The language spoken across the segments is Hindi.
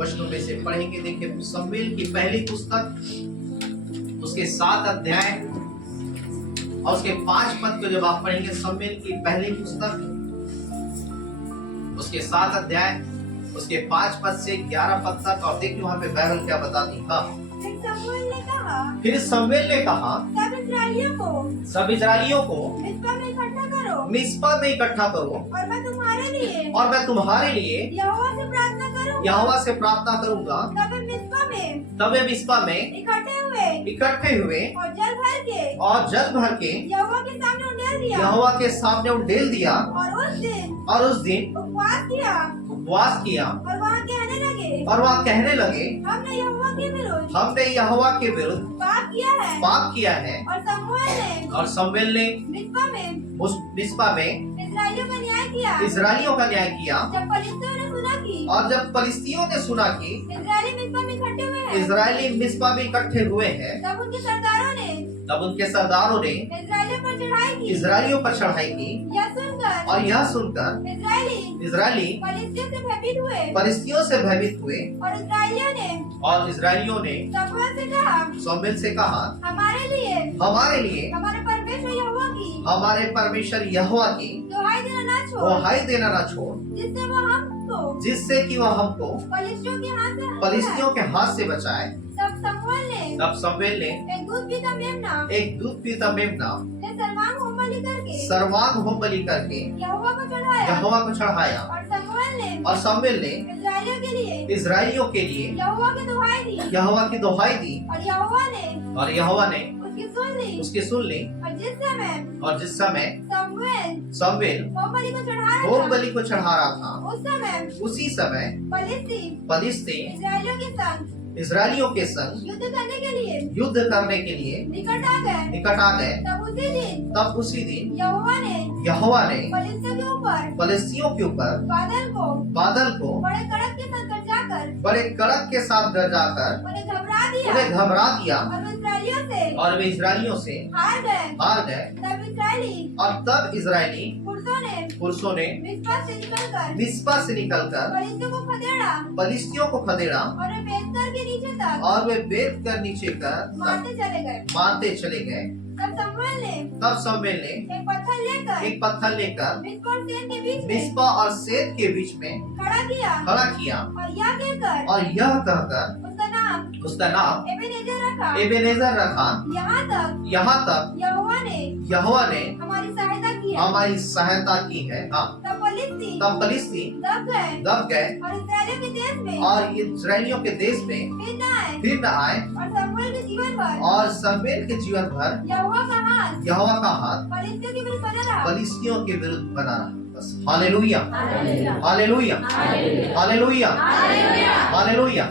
वचनों में से पढ़ेंगे। देखिए शमूएल की पहली पुस्तक उसके 7 अध्याय और उसके 5 पद को जब आप पढ़ेंगे, शमूएल की पहली पुस्तक उसके 7 अध्याय उसके 5 पद से 11 पद तक, और देखिए वहां पे बाइबल क्या बताती है। फिर शमूएल ने कहा सब इस्राएलियों को मिस्पा में इकट्ठा करो और मैं तुम्हारे लिए यहोवा से प्रार्थना करूंगा। तब वे मिस्पा में इकट्ठे हुए और जल भर के यहोवा के सामने उंडेल दिया और उस दिन उपवास किया और वह कहने लगे हमने यहोवा के विरुद्ध पाप किया है। और शमूएल ने मिस्पा में इस्राएलियों का न्याय किया। और जब फलिस्तियों ने सुना कि इस्राएली मिस्पा में इकट्ठे हुए हैं, तब उनके सरदारों ने इस्राएलियों पर चढ़ाई की। और यह सुनकर इस्राएली फलिस्तियों से भयभीत हुए। और इस्राएलियों ने शमूएल से कहा हमारे लिए हमारे परमेश्वर यहोवा की दुहाई देना न छोड़, जिससे कि वह हमको फलिस्तियों के हाथ से बचाए। तब शमूएल ने एक दूध पीता मेमना सर्वांग होम बलि करके यहोवा को चढ़ाया। और शमूएल ने इस्राएलियों के लिए यहोवा की दुहाई दी। और यहोवा ने उसकी सुन ली। और जिस समय शमूएल होम बलि को चढ़ा रहा था, उसी समय फलिस्ती इस्राएलियों के संग युद्ध करने के लिए निकट आ गए। तब उसी दिन यहोवा ने फलिस्तियों के ऊपर बादल को बड़े कड़क के साथ गरजाकर उन्हें घबरा दिया। और वे इस्राएलियों से हार गए। और तब इस्राएली पुरुषों ने मिस्पा से निकलकर फलिस्तियों को खदेड़ा। और वे बेत कर नीचे कर मारते चले गए। तब शमूएल ने एक पत्थर लेकर मिस्पा और सेत के बीच में खड़ा किया। और यह कहकर उसका नाम एबेनेजर रखा। यहाँ तक यहोवा ने हमारी सहायता की है। हाँ, तब फलिस्ती दब गए और इस्राएलियों के देश में फिर न आए। और शमूएल के जीवन भर यहोवा का हाथ फलिस्तियों के विरुद्ध बना रहा। बस हालेलुया, हालेलुया, हालेलुया, हालेलुया।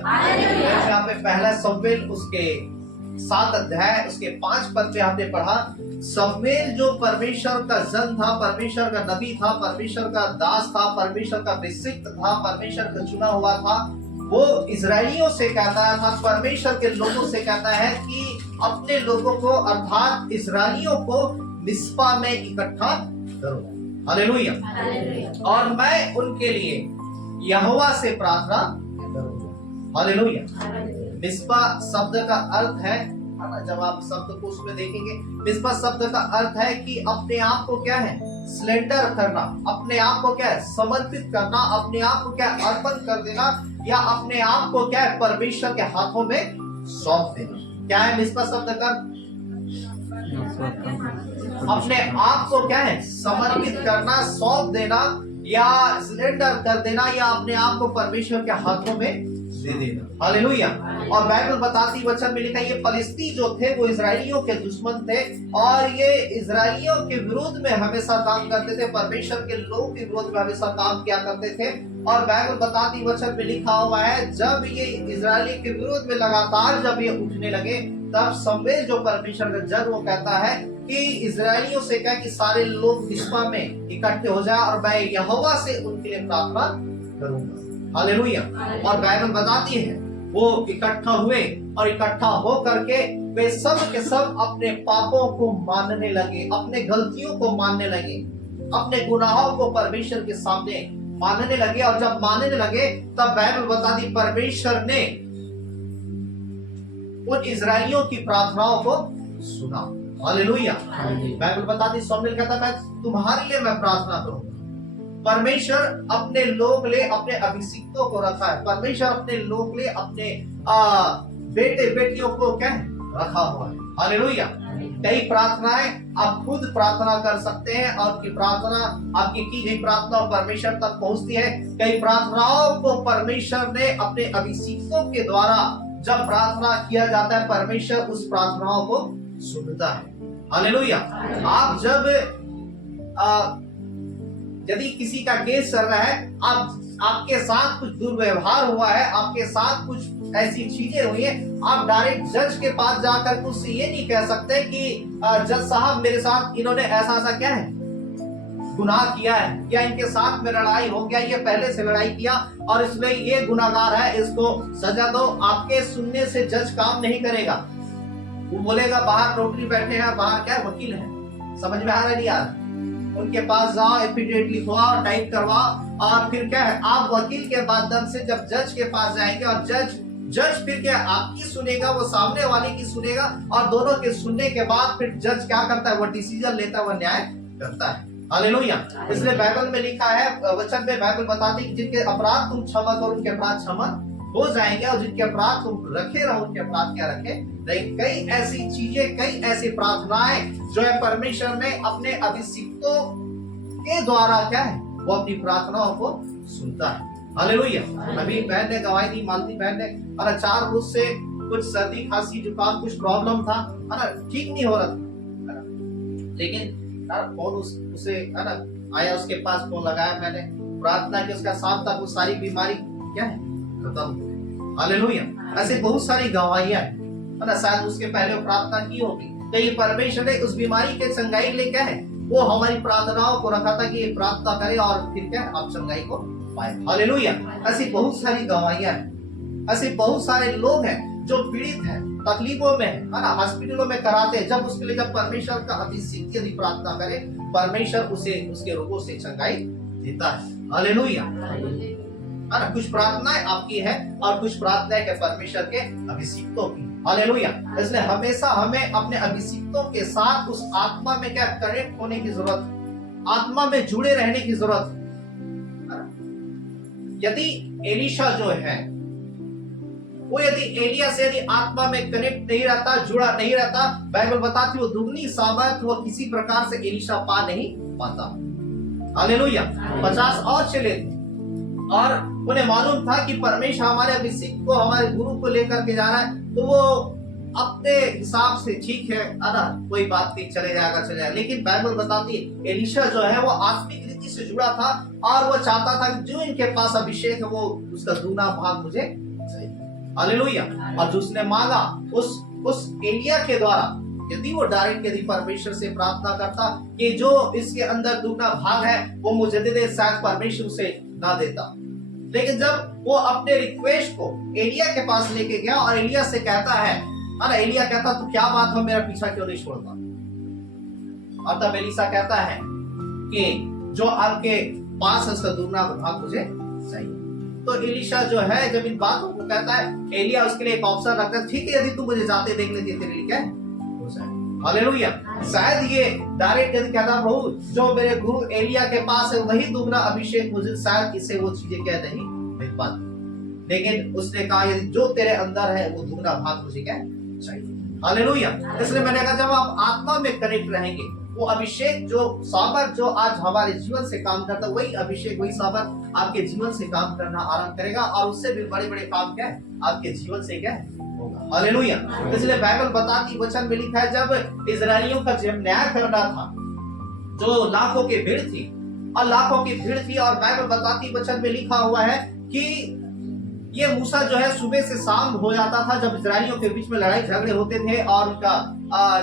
यहाँ पे पहला शमूएल उसके 7 अध्याय उसके 5 पद पे आपने पढ़ा। शमूएल जो परमेश्वर का जन था, परमेश्वर का नबी था, परमेश्वर का दास था, परमेश्वर का अभिषिक्त था, परमेश्वर का चुना हुआ था, वो इस्राएलियों से कहता था, परमेश्वर के लोगों से कहता है कि अपने लोगों को अर्थात इस्राएलियों को मिस्पा में इकट्ठा करो। हालेलुया। और मैं उनके लिए यहोवा से प्रार्थना करूंगा। हालेलुया। मिस्पा शब्द का अर्थ है ना, जब आप शब्द को उसमें देखेंगे, मिस्पा शब्द का अर्थ है कि अपने आप को क्या है, सिलेंडर करना, अपने आप को क्या है, समर्पित करना, अपने आप को क्या अर्पण कर देना, या अपने आप को क्या है, परमेश्वर के हाथों में सौंप देना। क्या है मिस्पा शब्द का? अपने आप को क्या है, समर्पित करना, सौंप देना, या सरेंडर कर देना या अपने आप को परमेश्वर के हाथों में दे देना। हालेलुया। और बाइबल बताती वचन में लिखा, ये फलिस्ती जो थे वो इजरायलियों के दुश्मन थे और ये इजरायलियों के विरोध में हमेशा काम करते थे, परमेश्वर के लोगों के विरोध में हमेशा काम किया करते थे। और बाइबल बताती वचन में लिखा हुआ है, जब ये इजरायली के विरोध में लगातार जब ये उठने लगे, तब शमूएल जो परमेश्वर का जन वो कहता है कि इजरायलियों से कहा कि सारे लोग मिस्पा में इकट्ठे हो जाए और मैं यहोवा से उनके लिए प्रार्थना करूंगा। हालेलुया। और बाइबल बताती है वो इकट्ठा हुए और इकट्ठा हो करके वे सब के सब अपने पापों को मानने लगे, अपने गलतियों को मानने लगे, अपने गुनाहों को परमेश्वर के सामने मानने लगे। और जब मानने लगे तब बाइबल बताती परमेश्वर ने उन इजरायलियों की प्रार्थनाओं को सुना। हालेलुया। बाइबल बताती शमूएल कहता मैं तुम्हारे लिए मैं प्रार्थना करूंगा। परमेश्वर अपने लोग ले अपने अभिषिक्तों को रखा है, परमेश्वर अपने लोग ले अपने बेटे बेटियों को क्या रखा हुआ है। हालेलुया। कई प्रार्थनाएं आप खुद प्रार्थना कर सकते हैं और की प्रार्थना आपकी की गई प्रार्थना परमेश्वर तक पहुंचती है। कई प्रार्थनाओं को परमेश्वर ने अपने अभिषिक्तों के द्वारा जब प्रार्थना किया जाता है, परमेश्वर उस प्रार्थनाओं को सुनता है। हालेलुया। आप जब यदि किसी का केस चल रहा है, आपके साथ कुछ दुर्व्यवहार हुआ है, आपके साथ कुछ ऐसी चीजें हुई है, आप डायरेक्ट जज के पास जाकर उससे ये नहीं कह सकते कि जज साहब मेरे साथ इन्होंने ऐसा ऐसा क्या है गुनाह किया है, या इनके साथ में लड़ाई हो गया, ये पहले से लड़ाई किया और इसमें ये गुनाहगार है, इसको सजा दो। आपके सुनने से जज काम नहीं करेगा। वो बोलेगा बाहर नौकरी बैठे हैं, बाहर क्या वकील है, समझ में आ रहा है यार, उनके पास जाओ, एफिडेविट लिखवाओ, टाइप करवाओ और फिर क्या है आप वकील के माध्यम से जब जज के पास जाएंगे और जज फिर क्या आपकी सुनेगा, वो सामने वाले की सुनेगा और दोनों के सुनने के बाद फिर जज क्या करता है, वो डिसीजन लेता है, वो न्याय करता है। हालेलुया। इसलिए बाइबल में लिखा है, वचन में बाइबल बताती है जिनके अपराध तुम क्षमा करो उनके अपराध क्षमा हो जाएंगे और जिनके अपराध तुम रखे रहो उनके अपराध क्या रखे। कई ऐसी चीजें, कई ऐसी प्रार्थनाएं जो है परमेश्वर ने अपने अभिषिक्तों के द्वारा क्या है वो अपनी प्रार्थनाओं को सुनता है। हालेलुया। अभी बहन ने गवाही दी, मालती बहन ने, और 4 रोज से कुछ सर्दी खांसी जुकाम कुछ प्रॉब्लम था, है ना, ठीक नहीं हो रहा था, लेकिन फोन उसे है ना आया, उसके पास फोन लगाया, मैंने प्रार्थना की, उसका साथ तक वो सारी बीमारी क्या है खत्म हो गई। हालेलुया। ऐसे बहुत सारी गवाहियां है ना, शायद उसके पहले वो प्रार्थना की होगी, कहीं परमेश्वर ने उस बीमारी के चंगाई ले क्या है वो हमारी प्रार्थनाओं को रखा था कि ये प्रार्थना करें और फिर क्या आप चंगाई को पाए। हालेलुया। ऐसी बहुत सारी गवाहियां हैं, ऐसे बहुत सारे लोग हैं जो पीड़ित हैं, तकलीफों में है ना, हॉस्पिटलों में कराते हैं, जब उसके लिए जब परमेश्वर का अभिषेक यदि प्रार्थना करे, परमेश्वर उसे उसके रोगों से चंगाई देता है। हालेलुया। है ना, कुछ प्रार्थनाएं आपकी है और कुछ प्रार्थनाएं के परमेश्वर के अभिषिक्तों की। हालेलुया। इसलिए हमेशा हमें अपने अभिषिक्तों के साथ उस आत्मा में क्या कनेक्ट होने की जरूरत, आत्मा में जुड़े रहने की जरूरत। यदि एलीशा जो है वो यदि एलिया से यदि आत्मा में कनेक्ट नहीं रहता, जुड़ा नहीं रहता, बाइबल बताती वो दुगनी सामर्थ वो किसी प्रकार से एलीशा पा नहीं पाता। हालेलुया। 50 और चले और उन्हें मालूम था कि परमेश्वर हमारे अभिषेक को, हमारे गुरु को लेकर के जा रहा है, तो वो अपने हिसाब से ठीक है ना, कोई बात नहीं, चले जाएगा। लेकिन बाइबल बताती है एलीशा जो है वो आत्मिक रीति से जुड़ा था और वो चाहता था कि जो इनके पास अभिषेक है वो उसका दूना भाग मुझे चाहिए। हालेलुया। और जो उसने मांगा उस एलिया के द्वारा, यदि वो डायरेक्ट यदि परमेश्वर से प्रार्थना करता कि जो इसके अंदर दुगना भाग है वो मुझे दे दे, शायद परमेश्वर उसे ना देता। लेकिन जब वो अपने रिक्वेस्ट को एलिया के पास लेके गया और एलिया से कहता है ना, एलिया कहता तो क्या बात हो, मेरा पीछा क्यों नहीं छोड़ता। और तब एलीशा कहता है कि जो आपके पास है उसका दुगना भाग मुझे चाहिए। तो एलीशा जो है जब इन बातों को कहता है, एलिया उसके लिए एक ऑप्शन रखता है, ठीक है यदि तू मुझे जाते देख लेती तेरे लिए क्या हो जाए। हालेलुया। शायद ये डायरेक्ट यदि कहता प्रभु जो मेरे गुरु एलिया के पास है वही दुगना अभिषेक मुझे, शायद इसे वो चीजें कह नहीं मिल पाती। लेकिन उसने कहा यदि जो तेरे अंदर है वो दुगना भाग मुझे क्या चाहिए। हालेलुया। इसलिए मैंने कहा जब आप आत्मा में कनेक्ट रहेंगे, वो अभिषेक जो सामर्थ जो आज हमारे जीवन से काम करता है, वही अभिषेक वही सामर्थ आपके जीवन से काम करना आरंभ करेगा, और उससे भी बड़े बड़े काम क्या है आपके जीवन से क्या होगा। हालेलुया। इसलिए बाइबल बताती वचन में लिखा है, जब इजरायलियों का जब न्याय करना था, जो लाखों की भीड़ थी और लाखों की भीड़ थी, और बाइबल बताती वचन में लिखा हुआ है कि ये मूसा जो है सुबह से शाम हो जाता था, जब इजरायलियों के बीच में लड़ाई झगड़े होते थे और उनका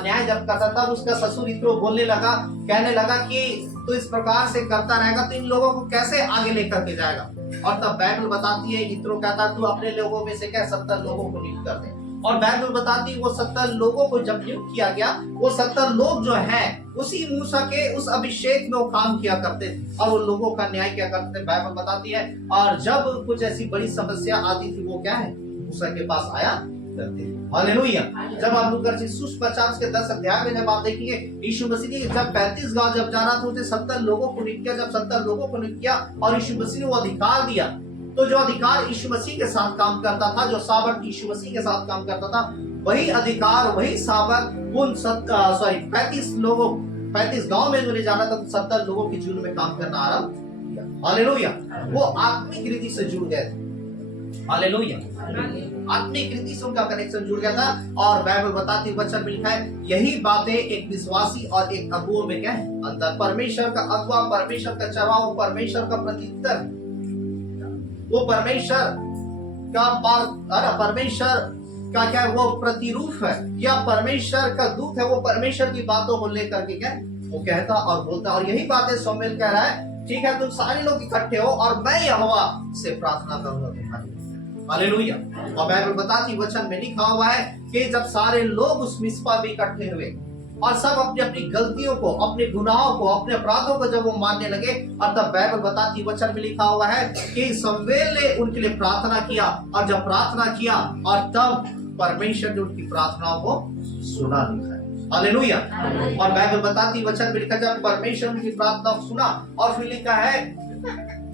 न्याय जब करता था, उसका ससुर इत्रो बोलने लगा, कहने लगा कि तो इस प्रकार से करता रहेगा तो इन लोगों को कैसे आगे लेकर के जाएगा। और तब बाइबल बताती है, इत्रो कहता तू अपने लोगों में से क्या 70 लोगों को नियुक्त कर दे। और बाइबल बताती है वो 70 लोगों को जब नियुक्त किया गया, वो 70 लोग जो है उसी मूसा के उस अभिषेक में वो काम किया करते थे और वो लोगों का न्याय किया करते थे। बाइबल बताती है, और जब कुछ ऐसी बड़ी समस्या आती थी, वो क्या है मूसा के पास आया करते थे। हालेलुया। जब आप लोग सुसमाचार के 10 अध्याय में जब आप देखेंगे, यीशु मसीह ने जब 35 गांव जब जाना था, उसे 70 लोगों को नियुक्त किया। जब 70 लोगों को नियुक्त किया और यीशु मसीह ने वो अधिकार दिया, तो जो अधिकार यीशु मसीह के साथ काम करता था, जो सामर्थ यीशु मसीह के साथ काम करता था, वही अधिकार वही सामर्थ उन 35 गांव में उन्हें जाना था, 70 लोगों के जीवन में काम करना आरंभ किया। हालेलुया। वो आत्मिक रीति से जुड़ गए थे। हालेलुया। आत्मिक रीति से उनका कनेक्शन जुड़ गया था। और बाइबल बताती वचन में लिखा है, यही बातें एक विश्वासी और एक अगुआ में क्या है अंतर। परमेश्वर का अगुआ, परमेश्वर का चरवाहा, परमेश्वर का प्रत्युत्तर, वो परमेश्वर का क्या है, वो प्रतिरूप है, या परमेश्वर का दूत है। वो परमेश्वर की बातों को लेकर के क्या वो कहता और बोलता। और यही बातें शामिल कह रहा है, ठीक है तुम सारे लोग इकट्ठे हो और मैं यहोवा से प्रार्थना करूंगा तुम्हारे। हालेलुया। और बाइबल बताती वचन में लिखा हुआ है कि जब सारे लोग उस मिस्पा में इकट्ठे हुए और सब अपनी अपनी गलतियों को, अपने गुनाहों को, अपने अपराधों को जब वो मानने लगे, और तब बाइबल बताती वचन में लिखा हुआ है कि शमूएल ने उनके लिए प्रार्थना किया, और जब प्रार्थना किया और तब परमेश्वर ने उनकी प्रार्थनाओं को सुना। लिखा है हालेलुया। और बाइबल बताती वचन में लिखा, जब परमेश्वर उनकी प्रार्थना को सुना, और फिर लिखा है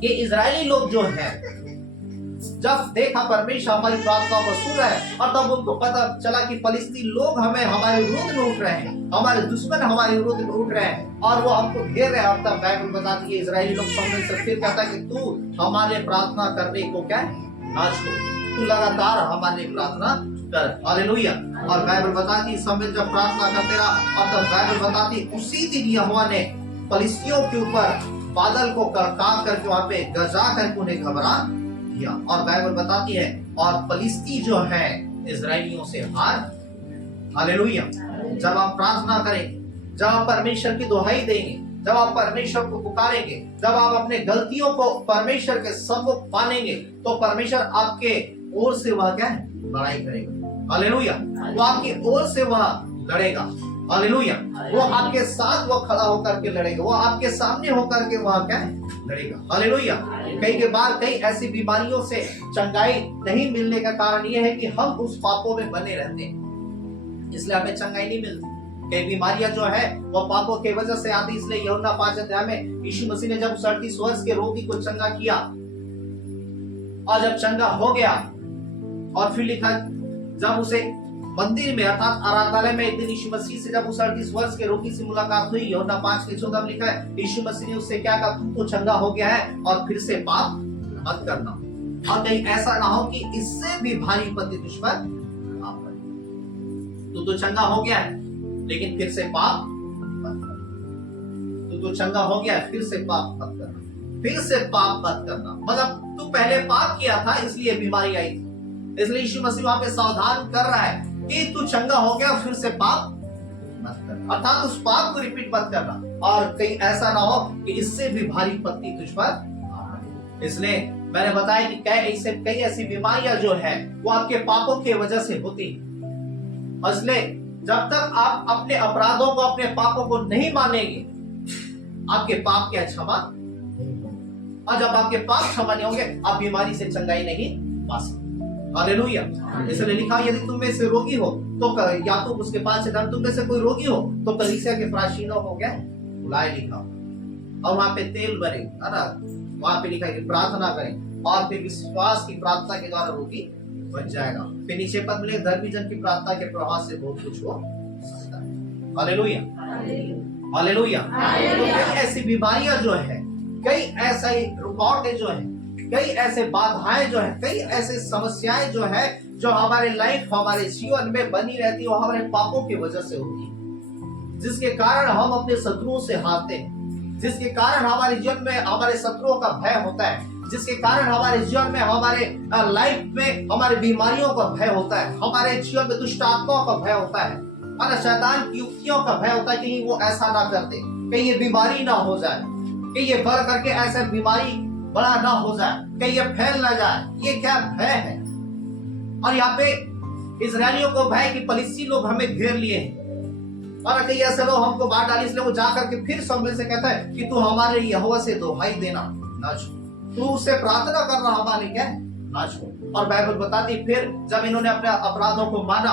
कि इजरायली लोग जो है जब देखा परमेश्वर हमारी प्रार्थनाओं को सुन रहा है, और तब उनको पता चला कि फलिस्ती लोग हमारे विरोध में उठ रहे हैं, हमारे दुश्मन हमारे विरोध में उठ रहे हैं और वो हमको घेर रहे हैं। और तब बाइबल बताती है, इजरायली लोग शमूएल से फिर कहता कि तू हमारे प्रार्थना करने को क्या ना छोड़, तू लगातार हमारे प्रार्थना कर। हालेलुया। और बाइबल बताती शमूएल जब प्रार्थना करते रहा, और तब बाइबल बताती उसी दिन यहोवा ने फलिस्तियों के ऊपर बादल को कड़का करके वहां पे गरजा करके उन्हें घबरा दिया। और बाइबल बताती है, और फलिस्ती जो है इजरायलियों से हार। हालेलुया। जब आप प्रार्थना करेंगे, जब आप परमेश्वर की दुहाई देंगे, जब आप परमेश्वर को पुकारेंगे, जब आप अपने गलतियों को परमेश्वर के सम्मुख मानेंगे, तो परमेश्वर आपके ओर से वह क्या है लड़ाई करेगा। हालेलुया। वो आपकी ओर से वह लड़ेगा। हालेलुया। वो आपके साथ वो खड़ा होकर के लड़ेगा, वो आपके सामने होकर के वह क्या है लड़ेगा। हालेलुया। कई के बाद कई ऐसी बीमारियों से चंगाई नहीं मिलने का कारण यह है कि हम उस पापों में बने रहते हैं, इसलिए हमें चंगाई नहीं मिलती। कई बीमारियां जो है वो पापों की वजह से आती। इसलिए यूहन्ना 5 अध्याय में यीशु मसीह ने जब 38 वर्ष के रोगी को चंगा किया, और जब चंगा हो गया, और फिर लिखा जब उसे मंदिर में अर्थात आराधनालय में एक दिन यीशु मसीह से जब उस 38 वर्ष के रोगी से मुलाकात हुई, यूहन्ना 5:14 में लिखा है, यीशु मसीह ने उससे क्या कहा, तू तो चंगा हो गया है और फिर से पाप मत करना, और कहीं ऐसा ना हो कि इससे भी भारी विपत्ति दुश्मन आ पड़े। तू तो चंगा हो गया है लेकिन फिर से पाप मत करना। तू तो चंगा हो गया है, फिर से पाप मत करना, फिर से पाप मत करना। मतलब तू पहले पाप किया था इसलिए बीमारी आई थी। इसलिए यीशु मसीह वहां पे सावधान कर रहा है कि तू चंगा हो गया फिर से पाप मत करना, अर्थात उस पाप को रिपीट मत करना, और कहीं ऐसा ना हो कि इससे भी भारी विपत्ति तुझ पर। इसलिए मैंने बताया कि कई ऐसी बीमारियां जो है वो आपके पापों की वजह से होती। इसलिए जब तक आप अपने अपराधों को, अपने पापों को नहीं मानेंगे, आपके पाप क्या क्षमा, और जब आपके पाप क्षमा नहीं होंगे, आप बीमारी से चंगाई नहीं पा सकते। हालेलुया। इसलिए लिखा, यदि तुम में से रोगी हो तो या तो उसके पास से तुम में से कोई रोगी हो तो कलीसिया के प्राचीनों को क्या बुलाए, लिखा, और वहां पे तेल भरे, है ना, वहां पे लिखा है कि प्रार्थना करें, और फिर विश्वास की प्रार्थना के द्वारा रोगी बच जाएगा। फिर नीचे पद मिले, धर्मी जन की प्रार्थना के प्रभाव से बहुत कुछ हो सकता है। हालेलुया। हालेलुया। तो कई ऐसी बीमारियां जो है, कई ऐसे रुकावटें जो है, कई ऐसे बाधाएं जो है, कई ऐसे समस्याएं जो है, जो हमारे लाइफ, हमारे जीवन में बनी रहती है, वो हमारे पापों की वजह से होती है, जिसके कारण हम अपने शत्रुओं से हारते हैं, जिसके कारण हमारे जीवन में हमारे शत्रुओं का भय होता है, जिसके कारण हमारे जीवन में, हमारे लाइफ में हमारे बीमारियों का भय होता है, हमारे जीवन में दुष्ट आत्माओं का भय होता है, और शैतान की युक्तियों का भय होता है। कहीं वो ऐसा ना कर दे, कहीं ये बीमारी ना हो जाए, कहीं ये बढ़ करके ऐसे बीमारी बड़ा ना हो जाए, कहीं ये फैल ना जाए। ये क्या भय है? और यहाँ पे इजरायलियों को भय कि फलिस्ती लोग हमें घेर लिए हैं, और कई ऐसे लोग हमको मार डाली, इसलिए वो जाकर के फिर शमूएल से कहता है कि तू हमारे यहोवा से दुहाई देना ना छोड़, तू उससे प्रार्थना करना हमारे क्या ना छोड़। और बाइबल बताती फिर जब इन्होंने अपने अपराधों को माना,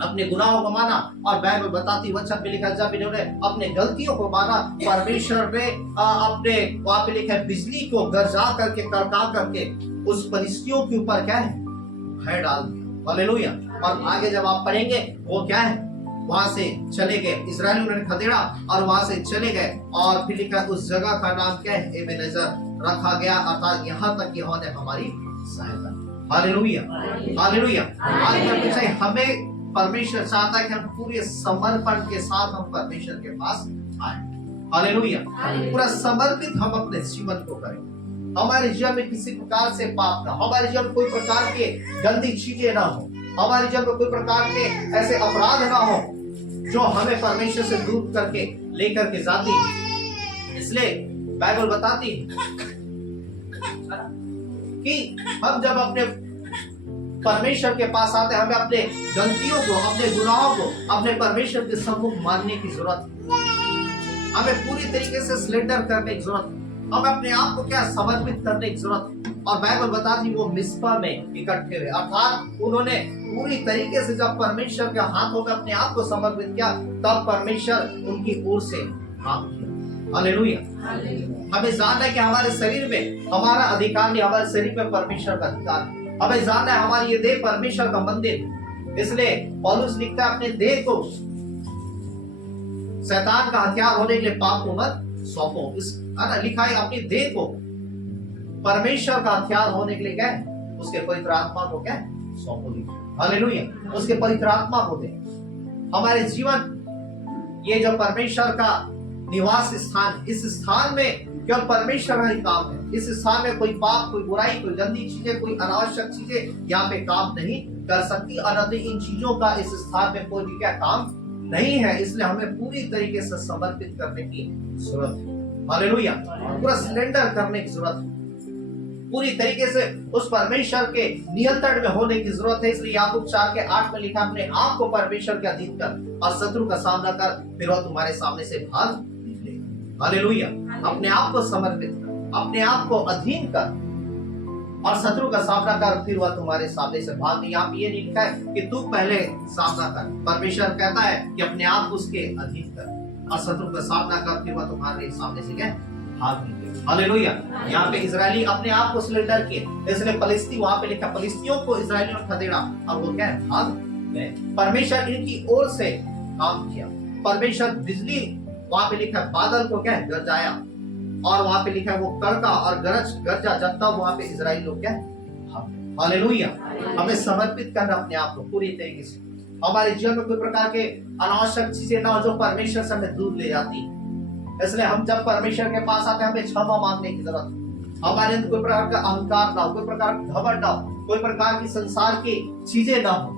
अपने गुनाहों को माना, और बाइबल बताती वचन में लिखा जब इन्होंने अपने गलतियों को माना, परमेश्वर ने अपने वहां पे लिखा बिजली को गरजा करके, कड़का करके उस फलिस्तियों के ऊपर क्या है भय डाल दिया। हालेलुया। और आगे जब आप पढ़ेंगे वो क्या है, वहां से चले गए इजरायलियों ने खदेड़ा और वहां से चले गए, और फिर लिखा उस जगह का नाम क्या है एबेनेजर रखा गया, अर्थात यहाँ तक कि उन्होंने हमारी सहायता। Hallelujah, hallelujah. आज हमें परमेश्वर चाहता है कि हम पूरे समर्पण के साथ हम परमेश्वर के पास आए। हालेलुया। पूरा समर्पित हम अपने जीवन को करें, हमारे जीवन में किसी प्रकार से पाप ना, हमारे जीवन में कोई प्रकार के गंदी चीजें ना हो, हमारे जीवन में कोई प्रकार के ऐसे अपराध ना हो जो हमें परमेश्वर से दूर करके लेकर के जाती है। इसलिए बाइबल बताती है कि हम जब अपने परमेश्वर के पास आते हैं, हमें अपने गलतियों को, अपने गुनाहों को अपने परमेश्वर के सम्मुख मानने की जरूरत है, हमें पूरी तरीके से सरेंडर करने की जरूरत है, हमें अपने आप को क्या समर्पित करने की जरूरत है। और बाइबल बताती वो मिस्पा में इकट्ठे हुए, अर्थात उन्होंने पूरी तरीके से जब परमेश्वर के हाथों में अपने आप को समर्पित किया, तब परमेश्वर उनकी ओर से काम किया। हालेलुया। हमें जानना है कि हमारे शरीर में हमारा अधिकार नहीं, हमारे शरीर में परमेश्वर का अधिकार है। हमें जानना है हमारी ये देह परमेश्वर का मंदिर, इसलिए पौलुस लिखता है अपने देह को शैतान का हथियार होने के लिए पाप को मत सौंपो। इस लिखा है अपनी देह को परमेश्वर का हथियार होने के लिए क्या है, उसके पवित्र आत्मा को क्या सौंपो। हालेलुया। उसके पवित्र आत्मा को दे। हमारे जीवन ये जो परमेश्वर का निवास स्थान, इस स्थान में केवल परमेश्वर का ही काम है। इस स्थान में कोई पाप, कोई बुराई, कोई गंदी चीजें, कोई अनावश्यक चीजें यहाँ पे काम नहीं कर सकती, और इन चीजों का इस स्थान में कोई भी क्या काम नहीं है। इसलिए हमें पूरी तरीके से समर्पित करने की जरूरत है। हालेलुया। पूरा सरेंडर करने की जरूरत है, पूरी तरीके से उस परमेश्वर के नियंत्रण में होने की जरूरत है। इसलिए याकूब 4:8 में लिखा अपने आप को परमेश्वर के अधीन कर और शत्रु का सामना कर, फिर वह तुम्हारे सामने से भाग निकलेगा। हालेलुया। अपने आप को समर्पित कर, अपने आप को अधीन कर और शत्रु का सामना कर, फिर वह तुम्हारे सामने से भाग। यहाँ पे ये नहीं लिखा है कि तू पहले सामना कर, परमेश्वर कहता है कि अपने आप को उसके अधीन कर और शत्रु का सामना कर, फिर वह तुम्हारे सामने से क्या भाग निकले। हालेलुया। यहाँ पे इजरायली अपने आप को सरेंडर किए, इसलिए फलिस्ती, वहां पे लिखा फलिस्तियों को इजरायलियों ने खदेड़ा और वो क्या भाग गए। परमेश्वर इनकी ओर से काम किया। परमेश्वर बिजली, वहां पे लिखा बादल को क्या गरजाया, और वहां पे लिखा है वो कड़का और गरजा, जब तक वहां पे इजराइल लोग क्या। हालेलुया। हमें समर्पित करना अपने आप को पूरी तरीके से। हमारे जीवन में कोई प्रकार के अनावश्यक चीजें ना हो जो परमेश्वर से हमें दूर ले जाती है। इसलिए हम जब परमेश्वर के पास आते हैं, हमें क्षमा मांगने की जरूरत है। हमारे अंदर कोई प्रकार का अहंकार ना हो, कोई प्रकार का घमंड ना हो, कोई प्रकार की संसार की चीजें ना हो।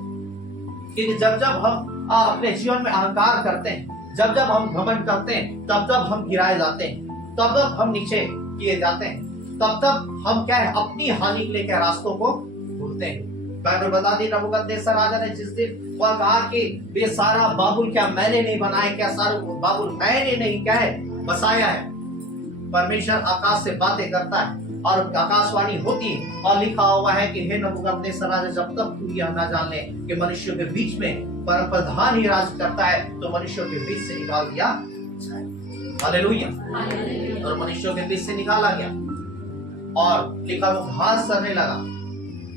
क्योंकि जब जब हम अपने जीवन में अहंकार करते हैं, जब जब हम घमंड करते हैं, तब तब हम गिराए जाते हैं, तब तब हम नीचे किए जाते हैं, तब तब हम क्या है अपनी हानि के लेकर रास्तों को भूलते हैं। बाइबल बता दी नबूकदनेस्सर राजा ने जिस दिन वह कहा कि ये सारा बाबुल क्या मैंने नहीं बनाया, क्या सारा बाबुल मैंने नहीं क्या है बसाया है। परमेश्वर आकाश से बातें करता है और आकाशवाणी होती है और लिखा हुआ है कि हे नबूकदनेस्सर राजा, जब तक तू यह न जान ले कि मनुष्यों के बीच में परम प्रधान ही राज करता है, तो मनुष्यों के बीच से निकाल दिया जाए। हालेलुया। और मनुष्यों के बीच से निकाला गया और लिखा वो घास चरने लगा,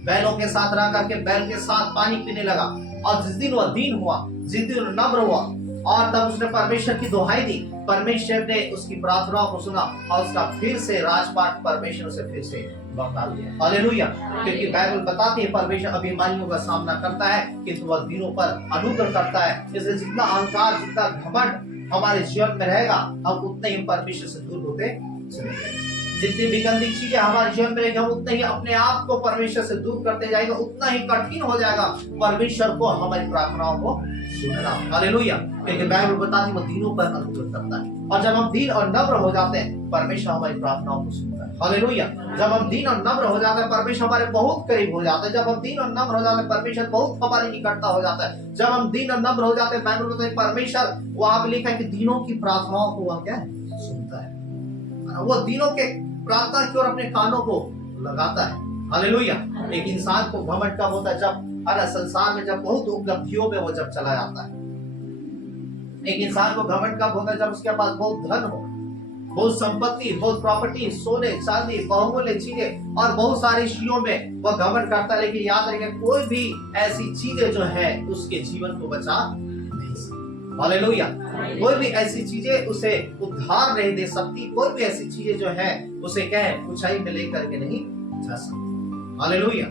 बैलों के साथ रह करके बैल के साथ पानी पीने लगा। और जिस दिन वह दीन हुआ, जिस दिन नम्र हुआ, और तब उसने परमेश्वर की दुहाई दी, परमेश्वर ने उसकी प्रार्थना को सुना और उसका फिर से राजपाट परमेश्वर से फिर से लौटा दिया। हालेलुया। क्योंकि बाइबल बताती है परमेश्वर अभिमानियों का सामना करता है किंतु वह दिनों पर अनुग्रह करता है। इसलिए जितना अहंकार, जितना घमंड हमारे जीवन में रहेगा, हम उतने ही परमेश्वर से दूर होते चले जाएंगे। जितनी भी गंदी चीजें हमारे जीवन में रहेगी, हम उतने ही अपने आप को परमेश्वर से दूर करते जाएंगे, उतना ही कठिन हो जाएगा परमेश्वर को हमारी प्रार्थनाओं को सुनना। हालेलुया। क्योंकि बाइबल बताती है वो दिनों पर अनुग्रह करता है, और जब हम दीन और नम्र हो जाते हैं परमेश्वर हमारी प्रार्थनाओं को सुनता है। हालेलुया। जब हम दीन और नम्र हो जाते हैं परमेश्वर हमारे बहुत करीब हो जाता है। जब हम दीन और नम्र हो जाते हैं परमेश्वर बहुत हमारी निकटता हो जाता है। जब हम दीन और नम्र हो जाते हैं बाइबल बताती है परमेश्वर, वहां पे लिखा है कि दीनों की प्रार्थनाओं को वह क्या है, सुनता है। वो दीनों के प्रार्थना की ओर अपने कानों को लगाता है। हालेलुया। एक इंसान को घमंड कब होता है, जब संसार में जब बहुत उपलब्धियों में वो जब चला जाता है। एक इंसान को घमंड कब होता है, जब उसके पास बहुत धन हो, बहुत संपत्ति, बहुत प्रॉपर्टी, सोने चांदी, बहुमूल्य चीजें और बहुत सारी चीजों में वह घमंड करता है। लेकिन याद रखिए कोई भी ऐसी चीजें जो है उसके जीवन को बचा नहीं सकती। हालेलुया। कोई भी ऐसी चीजें उसे उद्धार नहीं दे सकती। कोई भी ऐसी चीजें जो है उसे क्या है, ऊंचाई में लेकर के नहीं जा सकती। हालेलुया।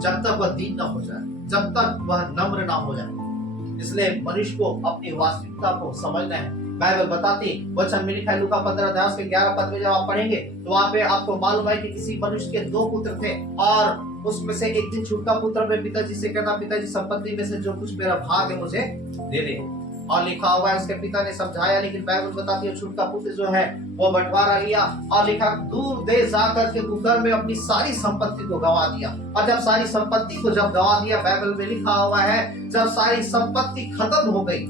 जब तक वह दीन ना हो जाए, जब तक वह नम्र ना हो जाए। इसलिए मनुष्य को अपनी वास्तविकता को समझना है। बाइबल बताती वचन में लिखा है लूका 15 अध्याय के 11 पद में जब आप पढ़ेंगे तो वहाँ पे आपको मालूम है कि किसी मनुष्य के 2 पुत्र थे, और उसमें से एक दिन छूटा पुत्र में पिताजी से कहता, पिताजी संपत्ति में से जो कुछ मेरा भाग है मुझे दे दे। और लिखा हुआ है उसके पिता ने समझाया, लेकिन बाइबल बताती है छूटा पुत्र जो है वो बंटवारा लिया और लिखा दूर देश जाकर के कुकर में अपनी सारी संपत्ति को गवा दिया। और जब सारी संपत्ति को जब गवा दिया, बाइबल में लिखा हुआ है जब सारी संपत्ति खत्म हो गई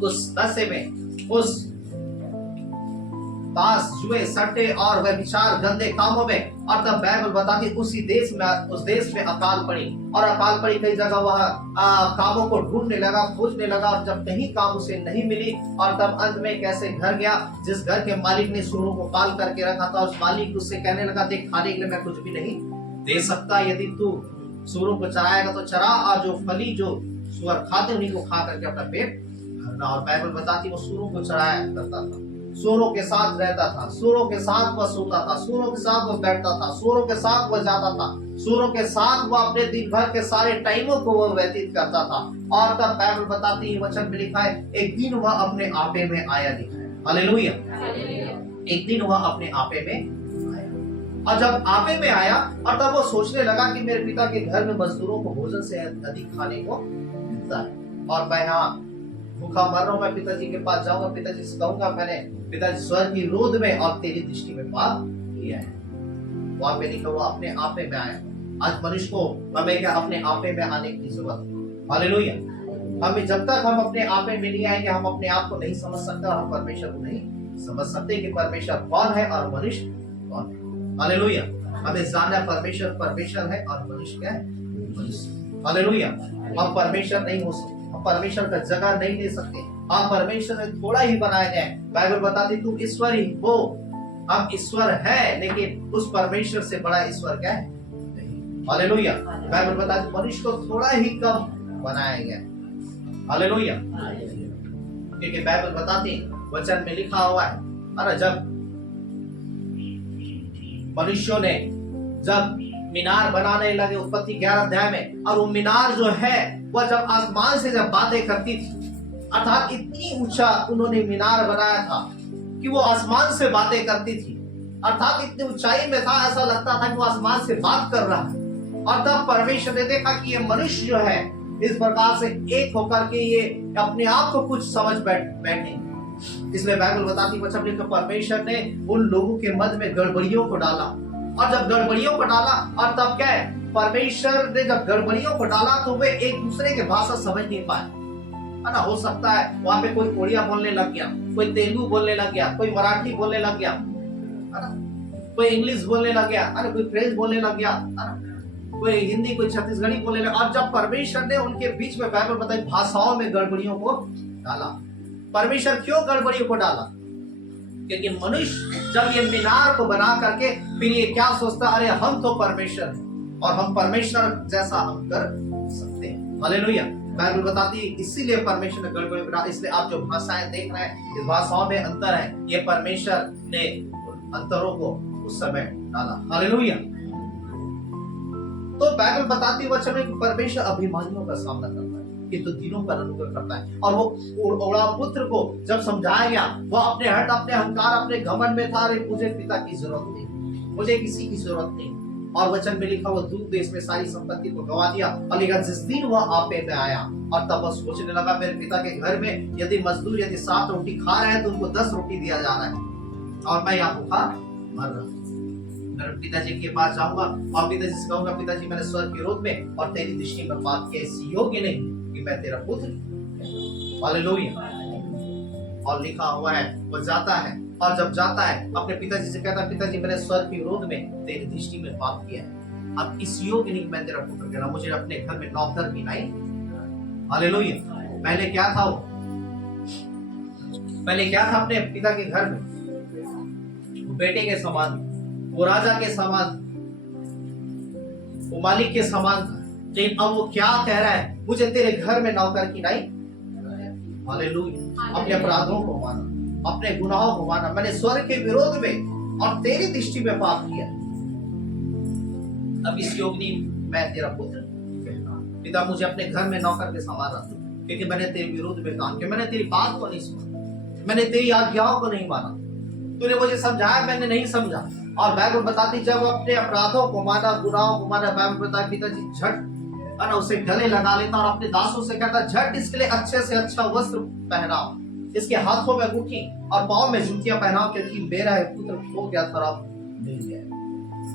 उस नशे में, उस ताश जुए सट्टे और व्यभिचार गंदे कामों में, और तब बाइबल बताती उस देश में अकाल पड़ी। और अकाल पड़ी कई जगह वह कामों को ढूंढने लगा, खोजने लगा, और जब कहीं काम उसे नहीं मिली, और तब अंत में कैसे घर गया जिस घर के मालिक ने सूरों को पाल करके रखा था, उस मालिक उससे कहने लगा देख खाने के लिए मैं कुछ भी नहीं दे सकता, यदि तू सूरों को चराएगा तो चरा, और जो फली जो सूअर खाते उन्हीं को खा करके अपना पेट भरना। और बाइबल बताती वो सूरों को चराया करता था, सूरों के साथ रहता था, सूरों के साथ वह सोता था, सूरों के साथ वह बैठता था, सूरों के साथ वह जाता था, सूरों के साथ वह अपने दिन भर के सारे टाइमों को वह व्यतीत करता था। और तब बाइबल बताती है वचन में लिखा है एक दिन वह अपने आपे में आया लिखा है। हालेलुया। एक दिन वह अपने आपे में आया, और जब आपे में आया और तब वो सोचने लगा कि मेरे पिता के घर में मजदूरों को भोजन से अधिक खाने को मिलता है, और मैं यहाँ भूखा मर रहा हूं, मैं पिताजी के पास जाऊंगा, पिताजी से कहूंगा मैंने पिताजी स्वर्ग की रोध में और तेरी दृष्टि में पाप किया है। वहां पे लिखा हुआ अपने आपे में आया। आज मनुष्य को हमें क्या अपने आपे में आने की जरूरत है। हालेलुया। हमें जब तक हम अपने आपे में नहीं आएंगे हम अपने आप को नहीं समझ सकते, और हम परमेश्वर को नहीं समझ सकते कि परमेश्वर कौन है और मनुष्य कौन है। हालेलुया। हमें जानना परमेश्वर परमेश्वर है और मनुष्य क्या है, मनुष्य। हालेलुया। हम परमेश्वर नहीं हो सकते, परमेश्वर का जगह नहीं ले सकते। आप परमेश्वर ने थोड़ा ही बनाया है। बाइबल बताती तुम ईश्वर ही हो, हम ईश्वर है, लेकिन उस परमेश्वर से बड़ा ईश्वर क्या है नहीं। हालेलुया। बाइबल बताती मनुष्य को थोड़ा ही कम बनाया गया। हालेलुया। क्योंकि बाइबल बताती वचन में लिखा हुआ है, अरे जब मनुष्यों ने जब मीनार बनाने लगे उत्पत्ति 11 अध्याय में, और वो मीनार जो है वह जब आसमान से जब बातें करती थी, अर्थात इतनी ऊंचा उन्होंने मीनार बनाया था कि वो आसमान से बातें करती थी, अर्थात इतनी ऊंचाई में था ऐसा लगता था कि वो आसमान से बात कर रहा है। और तब परमेश्वर ने देखा कि ये मनुष्य जो है इस प्रकार से एक होकर के ये अपने आप को कुछ समझ बैठे। इसलिए बाइबल बताती वचन में परमेश्वर ने उन लोगों के मध्य में गड़बड़ियों को डाला, और जब गड़बड़ियों को डाला और तब क्या है परमेश्वर ने जब गड़बड़ियों को डाला तो वे एक दूसरे के भाषा समझ नहीं पाए, है ना। हो सकता है वहां पे कोई उड़िया बोलने लग गया, कोई तेलुगु बोलने लग गया, कोई मराठी बोलने लग गया, है ना, कोई इंग्लिश बोलने लग गया, है ना, कोई फ्रेंच बोलने लग गया, है ना, कोई हिंदी, कोई छत्तीसगढ़ी बोलने लगा। और जब परमेश्वर ने उनके बीच में बाइबल बताई भाषाओं में गड़बड़ियों को डाला। परमेश्वर क्यों गड़बड़ियों को डाला? क्योंकि मनुष्य जब ये मीनार को बना करके फिर ये क्या सोचता, अरे हम तो परमेश्वर हैं और हम परमेश्वर जैसा हम कर सकते हैं। हालेलुया। बाइबल बताती है इसीलिए परमेश्वर ने गड़बड़ बना, इसलिए आप जो भाषाएं देख रहे हैं इस भाषाओं में अंतर है, ये परमेश्वर ने अंतरों को उस समय डाला। हालेलुया। तो बाइबल बताती है वचन में कि परमेश्वर अभिमानियों का सामना करता है किंतु दीनों पर अनुग्रह करता है। और वो ओड़ा पुत्र को जब समझाया गया, वो अपने हट, अपने अहंकार, अपने घमंड में था, मुझे पिता की जरूरत नहीं, मुझे किसी की जरूरत नहीं। और वचन में लिखा, वो दूर देश में सारी संपत्ति को गवा दिया और लिखा जिस दिन वह आपे पे आया और तब वह सोचने लगा मेरे पिता के घर में यदि मजदूर यदि 7 रोटी खा रहे हैं तो उनको 10 रोटी दिया जा रहा है और मैं यहाँ भूखा मर रहा हूँ। मैं पिताजी के पास जाऊंगा और पिताजी से कहूंगा पिताजी मैंने स्वर्ग के रोध में और तेरी दृष्टि में पाप किया, इस योग्य नहीं कि मैं तेरा पुत्र। हालेलुया। और लिखा हुआ है वो जाता है और जब जाता है अपने पिताजी से कहता है पिताजी मैंने स्वर्ग के विरोध में तेरी दृष्टि में पाप किया है, अब इस योग्य नहीं मैं तेरा पुत्र कहना, मुझे अपने घर में नौकर भी नहीं। हालेलुया। पहले क्या था वो, पहले क्या था अपने पिता के घर में, वो बेटे के समान, वो राजा के समान, वो मालिक के समान था। लेकिन अब वो क्या कह रहा है, मुझे तेरे घर में नौकर की नहीं। हालेलुया। अपने अपराधों को माना, अपने गुनाहों को माना, मैंने स्वर्ग के विरोध में और तेरी दृष्टि में पाप किया, अब इस योग्य नहीं मैं तेरा पुत्र कहना। पिता मुझे अपने घर में नौकर के समान रख, क्योंकि मैंने तेरे विरोध में काम किया, मैंने तेरी बात को नहीं सुना, मैंने तेरी आज्ञाओं को नहीं माना, तूने मुझे समझाया मैंने नहीं समझा। और बाइबल बताती जब अपने अपराधों को माना, गुनाहों को माना, बाइबल बताती पिताजी झट उसे गले लगा लेता और अपने दासों से कहता झट इसके लिए अच्छे से अच्छा वस्त्र पहनाओ, इसके हाथों में अंगूठी और पांव में जूतियां पहनाओ, क्योंकि मेरा है पुत्र खो गया था अब मिल गया,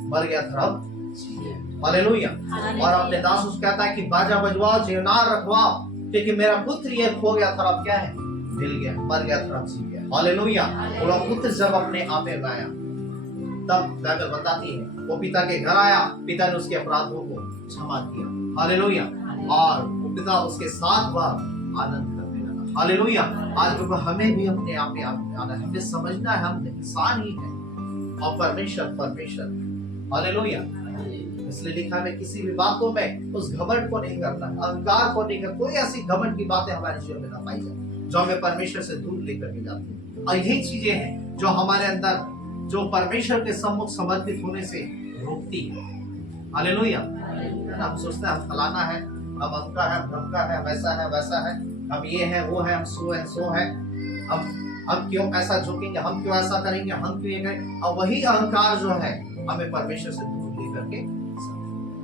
मर गया था अब जी गया। हालेलुया। और अपने दासों से कहता है कि बाजा बजवाओ, जेवनार रखवाओ, क्योंकि मेरा पुत्र ये खो गया था अब क्या है मिल गया, मर गया था अब जी गया। हालेलुया। और पुत्र जब अपने आपे में आया तब बाइबल बताती है वो पिता के घर आया, पिता ने उसके अपराधों को क्षमा किया। हालेलुया। और वो पिता उसके साथ वह आनंद करने लगा। हालेलुया। आज हमें भी अपने आप में आना है, हमें समझना है हम इंसान ही है और परमेश्वर। हालेलुया। इसलिए लिखा है किसी भी बातों में उस घमंड को नहीं करना, अहंकार को नहीं करना, कोई ऐसी घमंड की बातें हमारे जीवन में ना पाई जाए जो हमें परमेश्वर से दूर लेकर के जाती है। और यही चीजें हैं जो हमारे अंदर जो परमेश्वर के सम्मुख समर्पित होने से रोकती है। हालेलुया। हम सोचते हैं हम फलाना है, हम अमका है, धमका है, वैसा है वैसा है, हम ये है वो है, हम सो है, हम क्यों ऐसा झुकेंगे, हम क्यों ऐसा करेंगे, हम क्यों ये करेंगे। और वही अहंकार जो है हमें परमेश्वर से दूर लेकर के।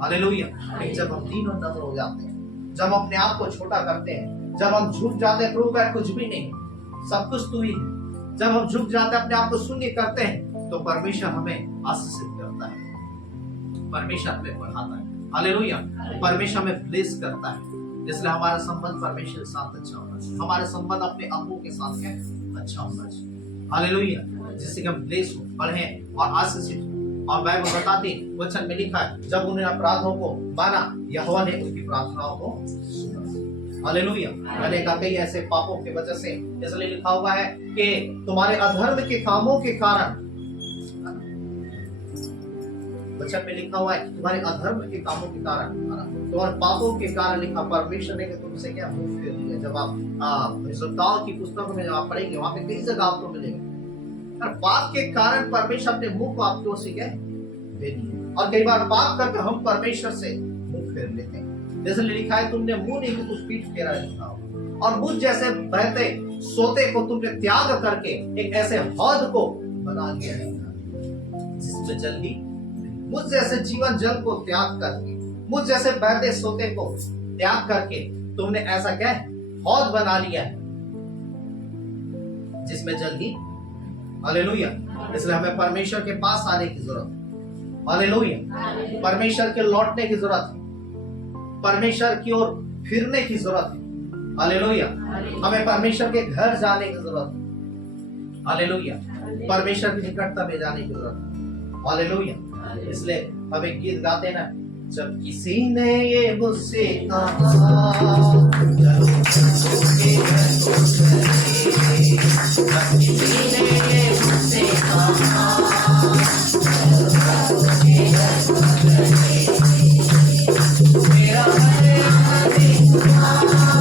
हालेलुया। जब हम दीन और नम्र हो जाते हैं, जब अपने आप को छोटा करते हैं, जब हम झुक जाते हैं, प्रभु का कुछ भी नहीं, सब कुछ तू ही है, जब हम झुक जाते हैं, अपने आप को शून्य करते हैं, तो परमेश्वर हमें आशीषित करता है, परमेश्वर हमें बढ़ाता है। हालेलुया। परमेश्वर हमें ब्लेस करता है, इसलिए हमारा संबंध परमेश्वर के साथ अच्छा होना चाहिए, हमारा संबंध अपने अब्बू के साथ क्या अच्छा होना चाहिए। हालेलुया। जिससे कि हम ब्लेस हो, बढ़े और आशीषित हो। और बाइबल बताती वचन में लिखा है जब उन्हें अपराधों को माना, यहोवा ने उसकी प्रार्थनाओं को सुना। हालेलुया। मैंने कहा कई ऐसे पापों की वजह से, इसलिए लिखा हुआ है कि तुम्हारे अधर्म के कामों के कारण, वचन में लिखा हुआ है तुम्हारे अधर्म के कामों के कारण, तुम्हारे पापों के कारण लिखा परमेश्वर ने तुमसे क्या मुंह फेर लिया। जब आप हिजकिय्याह की पुस्तक में जब आप पढ़ेंगे वहां पे कई जगह आपको मिलेगा पाप के कारण परमेश्वर अपने मुंह को आपकी ओर से क्या फेर लिया। और कई बार पाप करके हम परमेश्वर से मुंह फेर लेते हैं। जैसे लिखा है तुमने मुंह नहीं कि कुछ पीठ फेरा लिखा हो, और मुझ जैसे बहते सोते को तुमने त्याग करके एक ऐसे हौद को बना लिया है जिसमें जल ही, मुझ जैसे जीवन जल को त्याग करके, मुझ जैसे बहते सोते को त्याग करके तुमने ऐसा क्या है हौद बना लिया है जिसमें जल ही। हालेलुया। इसलिए हमें परमेश्वर के पास आने की जरूरत है। हालेलुया। परमेश्वर के लौटने की जरूरत है, परमेश्वर की ओर फिरने की जरूरत है। हालेलुया। हमें परमेश्वर के घर जाने की जरूरत है। हालेलुया। परमेश्वर की निकटता में जाने की जरूरत है। हालेलुया। इसलिए हमें गीत गाते ना, जब किसी ने ये मुझसे कहा मेरा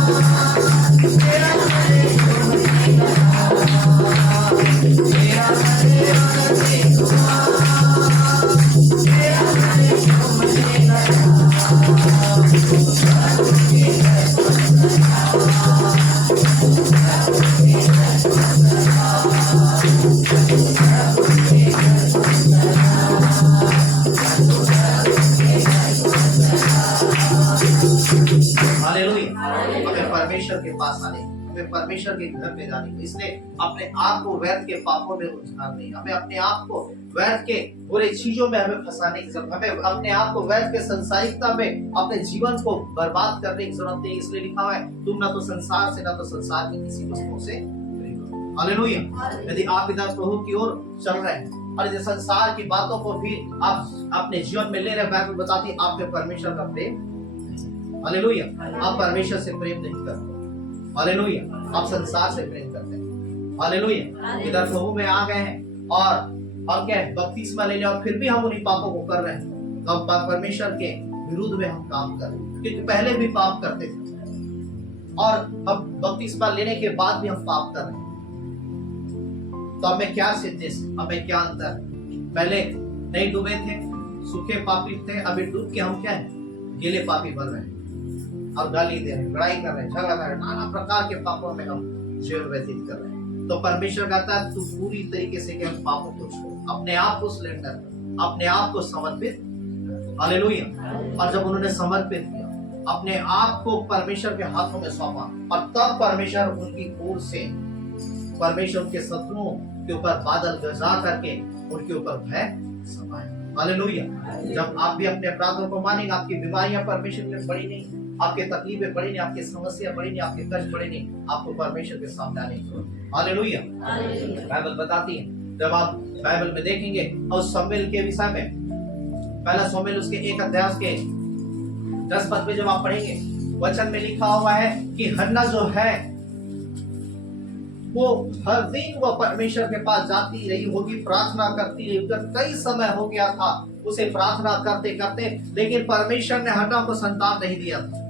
हालेलुया। हमें परमेश्वर के पास आने, हमें परमेश्वर के घर में जाने, इसलिए अपने आप को व्यर्थ के पापों में उलझाना नहीं, हमें अपने आप को व्यर्थ के बुरे चीजों में हमें फंसाने की जरूरत, हमें अपने आप को व्यर्थ के संसारिकता में अपने जीवन को बर्बाद करने की जरूरत नहीं। इसलिए लिखा हुआ है, तुम ना तो संसार से ना तो संसार की किसी वस्तु से। हालेलुया। यदि आप इधर प्रभु की ओर चल रहे हैं और यदि संसार की बातों को भी आप अपने जीवन में ले रहे, बाइबल बताती है आपके परमेश्वर का प्रेम। हालेलुया। आप परमेश्वर से प्रेम नहीं करते। हालेलुया। आप संसार से प्रेम करते हैं। हालेलुया। इधर प्रभु में आ गए हैं और क्या है, बपतिस्मा ले लिया और फिर भी हम उन्हीं पापों को कर रहे हैं, तो हम परमेश्वर के विरुद्ध में हम काम कर रहे हैं, क्योंकि पहले भी पाप करते थे और अब बपतिस्मा लेने के बाद भी हम पाप कर रहे हैं। तो हमें क्या सिद्धेश, हमें क्या अंतर? पहले नहीं डूबे थे, सूखे पापी थे, अभी डूब के हम क्या है, गीले पापी बन रहे हैं और गाली दे रहे हैं, लड़ाई कर रहे हैं, झगड़ा कर रहे हैं, नाना प्रकार के पापों में हम जीवन व्यतीत कर रहे हैं। तो परमेश्वर कहता है तू पूरी तरीके से क्या पापों को छोड़, अपने आप को सरेंडर कर, अपने आप को समर्पित। हालेलुया। और जब उन्होंने समर्पित किया, अपने आप को परमेश्वर के हाथों में सौंपा, और तब परमेश्वर उनकी ओर से, परमेश्वर के शत्रुओं के ऊपर बादल गरजा करके उनके ऊपर भय समाया। हालेलुया। जब आप भी अपने अपराधों को मानेंगे, आपकी बीमारियां परमेश्वर के लिए बड़ी नहीं, आपके तकलीफें बड़ी नहीं, आपकी समस्या बड़ी नहीं, आपके कष्ट बड़े नहीं, आपको परमेश्वर के सामने आने की जरूरत है। हालेलुया। बाइबल बताती है, जब आप बाइबल में देखेंगे और शमूएल के विषय में, पहला शमूएल उसके 1 अध्याय उसके 10 पद में जब आप पढ़ेंगे, वचन में लिखा हुआ है कि हन्ना जो है वो हर दिन वो परमेश्वर के पास जाती रही होगी, प्रार्थना करती रही, कई समय हो गया था उसे प्रार्थना करते करते, लेकिन परमेश्वर ने हन्ना को संतान नहीं दिया था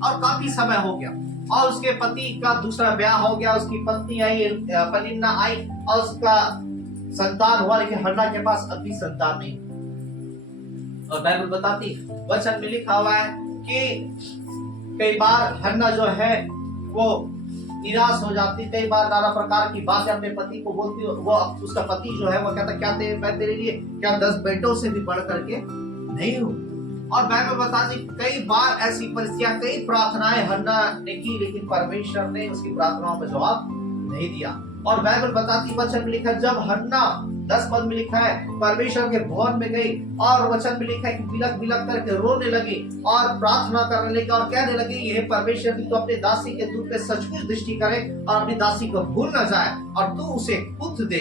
और काफी समय हो गया, और उसके पति का दूसरा ब्याह हो गया, उसकी पत्नी आई, पनिन्ना आई और उसका संतान हुआ, लेकिन हन्ना के पास अभी संतान नहीं। और बाइबल बताती, वचन में लिखा हुआ है कि कई बार हन्ना जो है वो निराश हो जाती, कई बार नाना प्रकार की बातें अपने पति को बोलती, वो उसका पति जो है वो कहता क्या मैं तेरे लिए क्या 10 बेटों से भी बढ़ करके नहीं हूँ। और बाइबल बताती कई बार ऐसी परिस्थितियां, कई प्रार्थनाएं हन्ना ने की, लेकिन परमेश्वर ने उसकी प्रार्थनाओं में जवाब नहीं दिया। और बाइबल बताती, वचन में लिखा, जब हन्ना 10 पद में लिखा है परमेश्वर के भवन में गई और वचन में लिखा है कि बिलक बिलक करके रोने लगी और प्रार्थना करने लगी और कहने लगी, ये परमेश्वर की तो अपने दासी के दूध पे सचमुच दृष्टि करे और अपनी दासी को भूल न जाए और तू उसे पुत्र दे,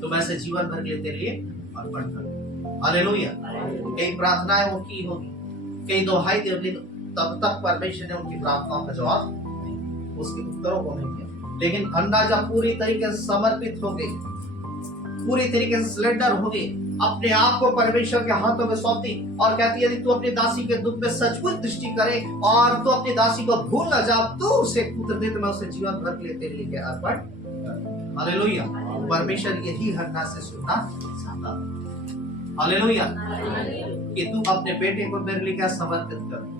तो मैं से जीवन भर के लिए तेरे लिए अर्पण करूं। हालेलुया। कई प्रार्थनाएं वो की होगी, कई दुहाई दी होगी, तब तक परमेश्वर ने उनकी प्रार्थनाओं का जवाब नहीं, उसके उत्तरों को नहीं दिया। लेकिन हन्ना जब पूरी तरीके से समर्पित हो गई, पूरी तरीके से सिलेंडर हो गई, अपने आप को परमेश्वर के हाथों में सौंपती और कहती है, यदि तू अपनी दासी के दुख पे सचमुच दृष्टि करे और तू अपनी दासी को भूल न जा, तू उसे पुत्र दे, तो मैं उसे जीवन भर के लिए तेरे लिए अर्पण। हालेलुया। परमेश्वर यही हन्ना से सुनना चाहता था। हालेलुया। कि तू अपने बेटे को मेरे लिए क्या समर्पित कर,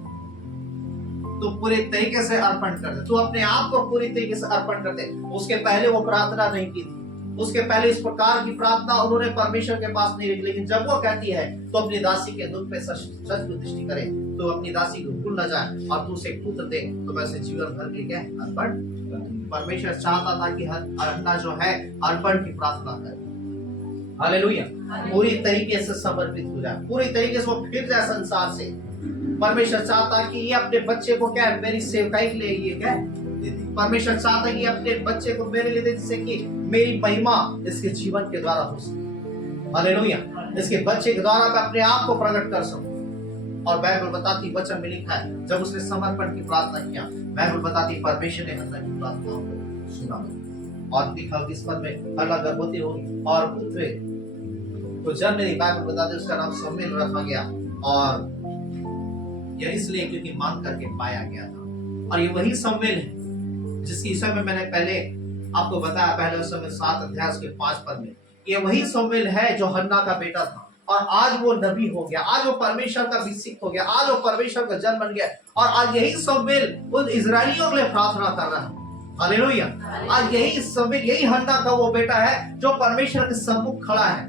तू पूरे तरीके से अर्पण कर दे, तू अपने आप को पूरी तरीके से अर्पण कर दे। उसके पहले वो प्रार्थना नहीं की थी, उसके पहले इस प्रकार की प्रार्थना उन्होंने परमेश्वर के पास नहीं रखी, लेकिन जब वो कहती है तो अपनी दासी के दुख पे सचमुच दृष्टि करे, तो अपनी दासी को भूल न जाए और तू उसे पुत्र दे, तो मैं उसे जीवन भर के लिए अर्पण। परमेश्वर चाहता था कि हन्ना जो है अर्पण की प्रार्थना करे। हालेलुया। पूरी तरीके से समर्पित हो जाए, पूरी तरीके से वो फिर जाए संसार से। परमेश्वर चाहता कि ये अपने बच्चे को क्या मेरी सेवकाई के लिए ये क्या परमेश्वर चाहता है कि अपने बच्चे को मेरे लिए दे, जिससे कि मेरी महिमा इसके जीवन के द्वारा हो सके। हालेलुया। इसके बच्चे के द्वारा मैं अपने आप को प्रकट कर सकूं। और बाइबल बताती, वचन में लिखा है, जब उसने समर्पण की प्रार्थना किया, बाइबल बताती परमेश्वर ने हन्ना की प्रार्थना को सुना। और लिखा इस पद में, हन्ना गर्भवती होगी और पुत्र को जन्म दी। बाइबल बताती उसका नाम शमूएल रखा गया, और यह इसलिए क्योंकि मांग करके पाया गया था। और ये वही शमूएल है जिसकी विषय में मैंने पहले आपको बताया, पहले शमूएल 7 अध्याय के 5 पद में, ये वही शमूएल है जो हन्ना का बेटा था, और आज वो नबी हो गया, आज वो परमेश्वर का अभिषिक्त हो गया, आज वो परमेश्वर का जन बन गया। और आज यही शमूएल उन इजरायलियों के लिए प्रार्थना कर रहा है। हालेलुया। आज यही शमूएल, यही हन्ना का वो बेटा है जो परमेश्वर के सम्मुख खड़ा है,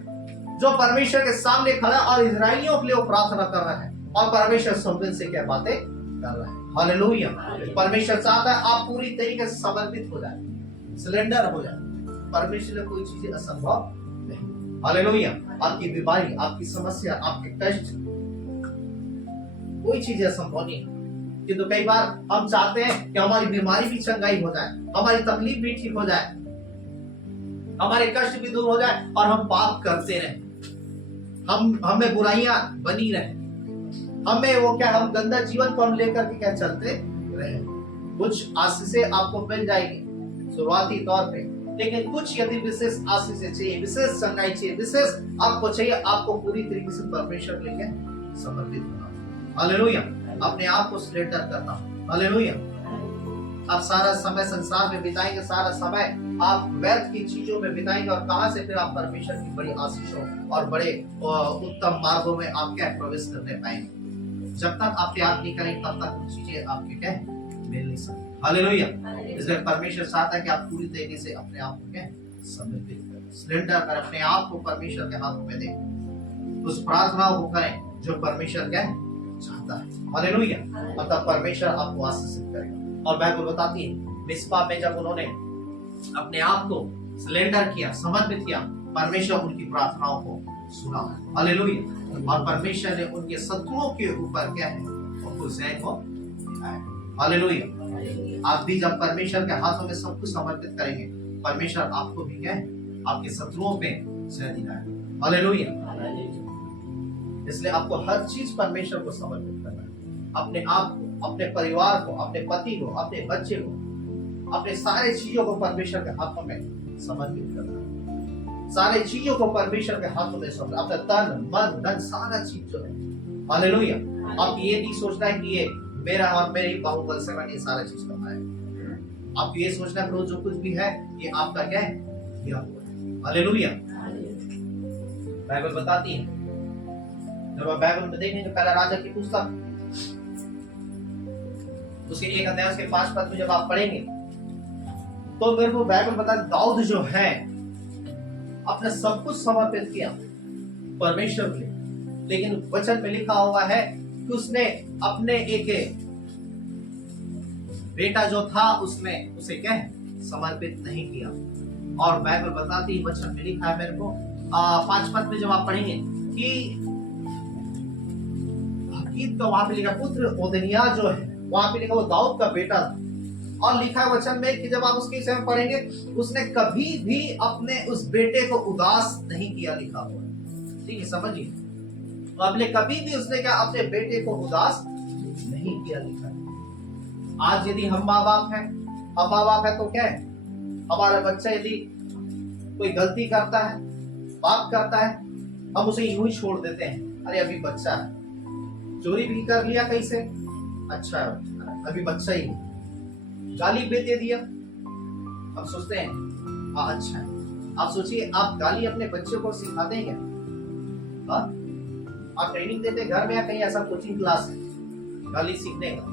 जो परमेश्वर के सामने खड़ा है और इजरायलियों के लिए वो प्रार्थना कर रहा है। और परमेश्वर शमूएल से क्या बातें कर रहा है। हालेलुया। परमेश्वर चाहता है आप पूरी तरीके से समर्पित हो जाए, सिलेंडर हो जाए। परमेश्वर ने कोई चीजें असंभव नहीं। हालेलुया। आपकी बीमारी, आपकी समस्या, आपके कष्ट, कोई चीजें असंभव नहीं। किंतु कई बार हम चाहते हैं कि हमारी बीमारी भी चंगाई हो जाए, हमारी तकलीफ भी ठीक हो जाए, हमारे कष्ट भी दूर हो जाए और हम पाप करते रहे, हमें बुराइयां बनी रहे, हमें वो क्या, हम गंदा जीवन को हम लेकर के क्या चलते रहे। कुछ आशीषें आपको मिल जाएगी शुरुआती तौर पे, लेकिन कुछ यदि विशेष आशीषें चाहिए, विशेष चंगाई चाहिए, विशेष आपको चाहिए, आपको पूरी तरीके से परमेश्वर के लिए समर्पित होना। हालेलुया। अपने आप को सरेंडर करना। हालेलुया। आप सारा समय संसार में बिताएंगे, सारा समय आप व्यर्थ की चीजों में बिताएंगे और कहां से फिर आप परमेश्वर की बड़ी आशीषों और बड़े उत्तम मार्गों में आप क्या प्रवेश करने पाएंगे। जब तक आप त्याग नहीं करेंगे तब तक कुछ चीजें आपके क्या मिल नहीं सकती। हालेलुया। इसलिए परमेश्वर चाहता है कि आप पूरी तरीके से अपने आप को क्या समर्पित करें, सरेंडर कर अपने आप को परमेश्वर के हाथों में दें, उस प्रार्थना को करें जो परमेश्वर क्या चाहता है। हालेलुया। मतलब परमेश्वर आपको आशीषित करेगा। और बाइबल बताती है मिस्पा में जब उन्होंने अपने आप को सिलेंडर किया, समर्पित किया, परमेश्वर उनकी प्रार्थनाओं को सुना। हालेलुया। और परमेश्वर ने उनके शत्रुओं के ऊपर क्या है, उनको जय को दिलाया। हालेलुया। आप भी जब परमेश्वर के हाथों में सब कुछ समर्पित करेंगे, परमेश्वर आपको भी क्या है, आपके शत्रुओं पे जय दिलाए। हालेलुया। इसलिए आपको हर चीज परमेश्वर को समर्पित करना है। अपने आप को, अपने परिवार को, अपने पति को, अपने बच्चे को, अपने सारे चीजों को परमेश्वर के हाथों में समर्पित करना है। सारे चीजों को परमेश्वर के हाथों में समर्पित, अपना तन मन धन सारा चीज जो है। हालेलुया। आप ये नहीं सोचना है कि ये मेरा और मेरे बाहुबल से मैंने ये सारा चीज कमाया। आप ये सोचना है जो कुछ भी है ये आपका क्या है, दिया हुआ है। हालेलुया। बाइबल बताती है, जब आप बाइबल में देखेंगे पहला राजा की पुस्तक उसके 1 अध्याय उसके 5 पद में जब आप पढ़ेंगे तो मेरे को बाइबल बता, दाऊद जो है अपने सब कुछ समर्पित किया परमेश्वर के लिए, लेकिन वचन में लिखा हुआ है कि उसने अपने एक बेटा जो था उसने उसे क्या समर्पित नहीं किया। और बाइबल बताती है, वचन में लिखा है मेरे को 5 पद में जब आप पढ़ेंगे कि गीत का वहां पे लिखा पुत्र ओदनिया जो है, वहां पे लिखा वो दाऊद का बेटा था। और लिखा है वचन में कि जब आप उसके विषय में पढ़ेंगे उसने कभी भी अपने उस बेटे को उदास नहीं किया, लिखा हुआ है। ठीक है, समझिए। अपने कभी भी उसने क्या अपने बेटे को उदास नहीं किया, लिखा है। आज यदि हम माँ बाप है तो क्या है, हमारा बच्चा यदि कोई गलती करता है, पाप करता है, हम उसे यूं ही छोड़ देते हैं, अरे अभी बच्चा है। चोरी भी कर लिया कहीं से, अच्छा अभी बच्चा ही। गाली भी दे दिया, हम सोचते हैं हाँ अच्छा है। आप सोचिए, आप गाली अपने बच्चे को सिखाते हैं क्या? आप ट्रेनिंग देते हैं घर में या कहीं ऐसा कोचिंग क्लास है गाली सीखने का?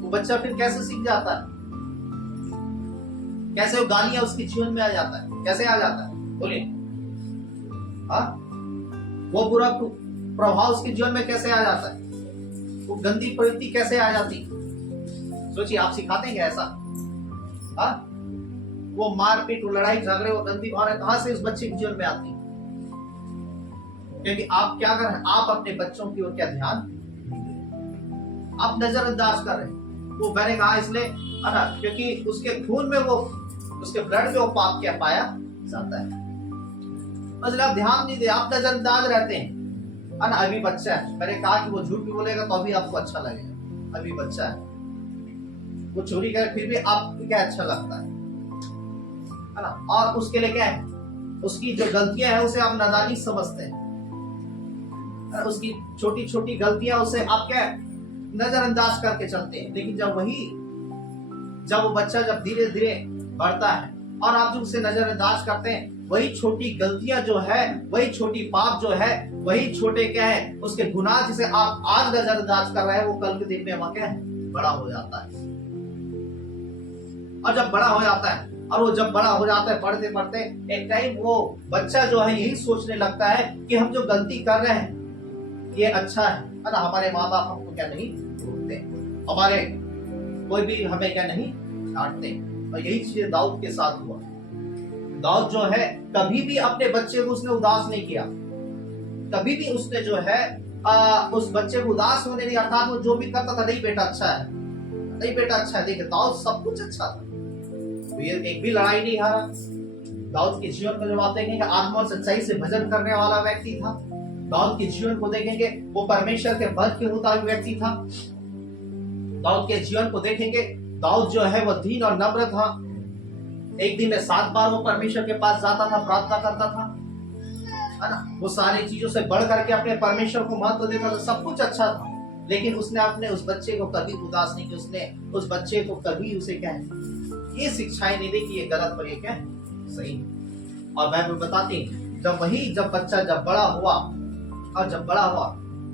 वो बच्चा फिर कैसे सीख जाता है? कैसे वो गालियां उसके जीवन में आ जाता है? कैसे आ जाता है बोलिए? हाँ, वो बुरा प्रभाव उसके जीवन में कैसे आ जाता है? वो गंदी प्रवृत्ति कैसे आ जाती? सोचिए, आप सिखाते हैं ऐसा? हाँ, वो मारपीट, वो लड़ाई झगड़े, वो गंदी भावना कहां से उस बच्चे के जीवन में आती? क्योंकि आप क्या कर रहे हैं, आप अपने बच्चों की ओर क्या ध्यान, आप नजरअंदाज कर रहे हैं। वो मैंने कहा इसलिए है ना, क्योंकि उसके खून में वो, उसके ब्लड में वो पाप क्या पाया जाता है। मतलब आप ध्यान नहीं दे, आप नजरअंदाज रहते हैं, है ना। अभी बच्चा है, मैंने कहा कि वो झूठ भी बोलेगा तो अभी आपको अच्छा लगेगा, अभी बच्चा है। वो चोरी करे फिर भी आपको क्या अच्छा लगता है ना। और उसके लिए क्या है, उसकी जो गलतियां है उसे आप नादानी समझते हैं, उसकी छोटी छोटी गलतियां उसे आप क्या नजरअंदाज करके चलते हैं। लेकिन जब वो बच्चा जब धीरे धीरे बढ़ता है और आप जो उसे नजरअंदाज करते हैं, वही छोटी गलतियां जो है, वही छोटी पाप जो है, वही छोटे क्या है उसके गुनाह जिसे आप आज नजरअंदाज कर रहे हैं, वो कल के दिन में वहां क्या है बड़ा हो जाता है। और जब बड़ा हो जाता है, और वो जब बड़ा हो जाता है पढ़ते पढ़ते एक टाइम वो बच्चा जो है यही सोचने लगता है कि हम जो गलती कर रहे हैं ये अच्छा है ना, हमारे माँ बाप हमको क्या नहीं रोकते, हमारे कोई भी हमें क्या नहीं डांटते। और यही चीज दाऊद के साथ हुआ। दाऊद जो है कभी भी अपने बच्चे को उसने उदास नहीं किया, कभी भी उसने जो है उस बच्चे को उदास होने नहीं, अर्थात वो जो भी करता था, नहीं बेटा अच्छा है, नहीं बेटा अच्छा है। देखिए दाऊद सब कुछ अच्छा था, तो ये एक भी लड़ाई नहीं हारा। दाऊद के जीवन को जब आप देखेंगे आत्मा और सच्चाई से भजन करने वाला व्यक्ति था। दाऊद के जीवन को देखेंगे वो परमेश्वर के भक्त के मुताबिक व्यक्ति था। दाऊद के जीवन को देखेंगे, दाऊद जो है वो दीन और नम्र था। एक दिन में 7 बार वो परमेश्वर के पास जाता था, प्रार्थना करता था, है ना। वो सारी चीजों से बढ़ करके अपने परमेश्वर को महत्व देता था, सब कुछ अच्छा था। लेकिन उसने अपने उस बच्चे को कभी उदास नहीं किया, उसने उस बच्चे को कभी उसे क्या है ये शिक्षाएं नहीं दी कि ये गलत और ये क्या है सही। और बाइबल बताती जब बच्चा जब बड़ा हुआ, और जब बड़ा हुआ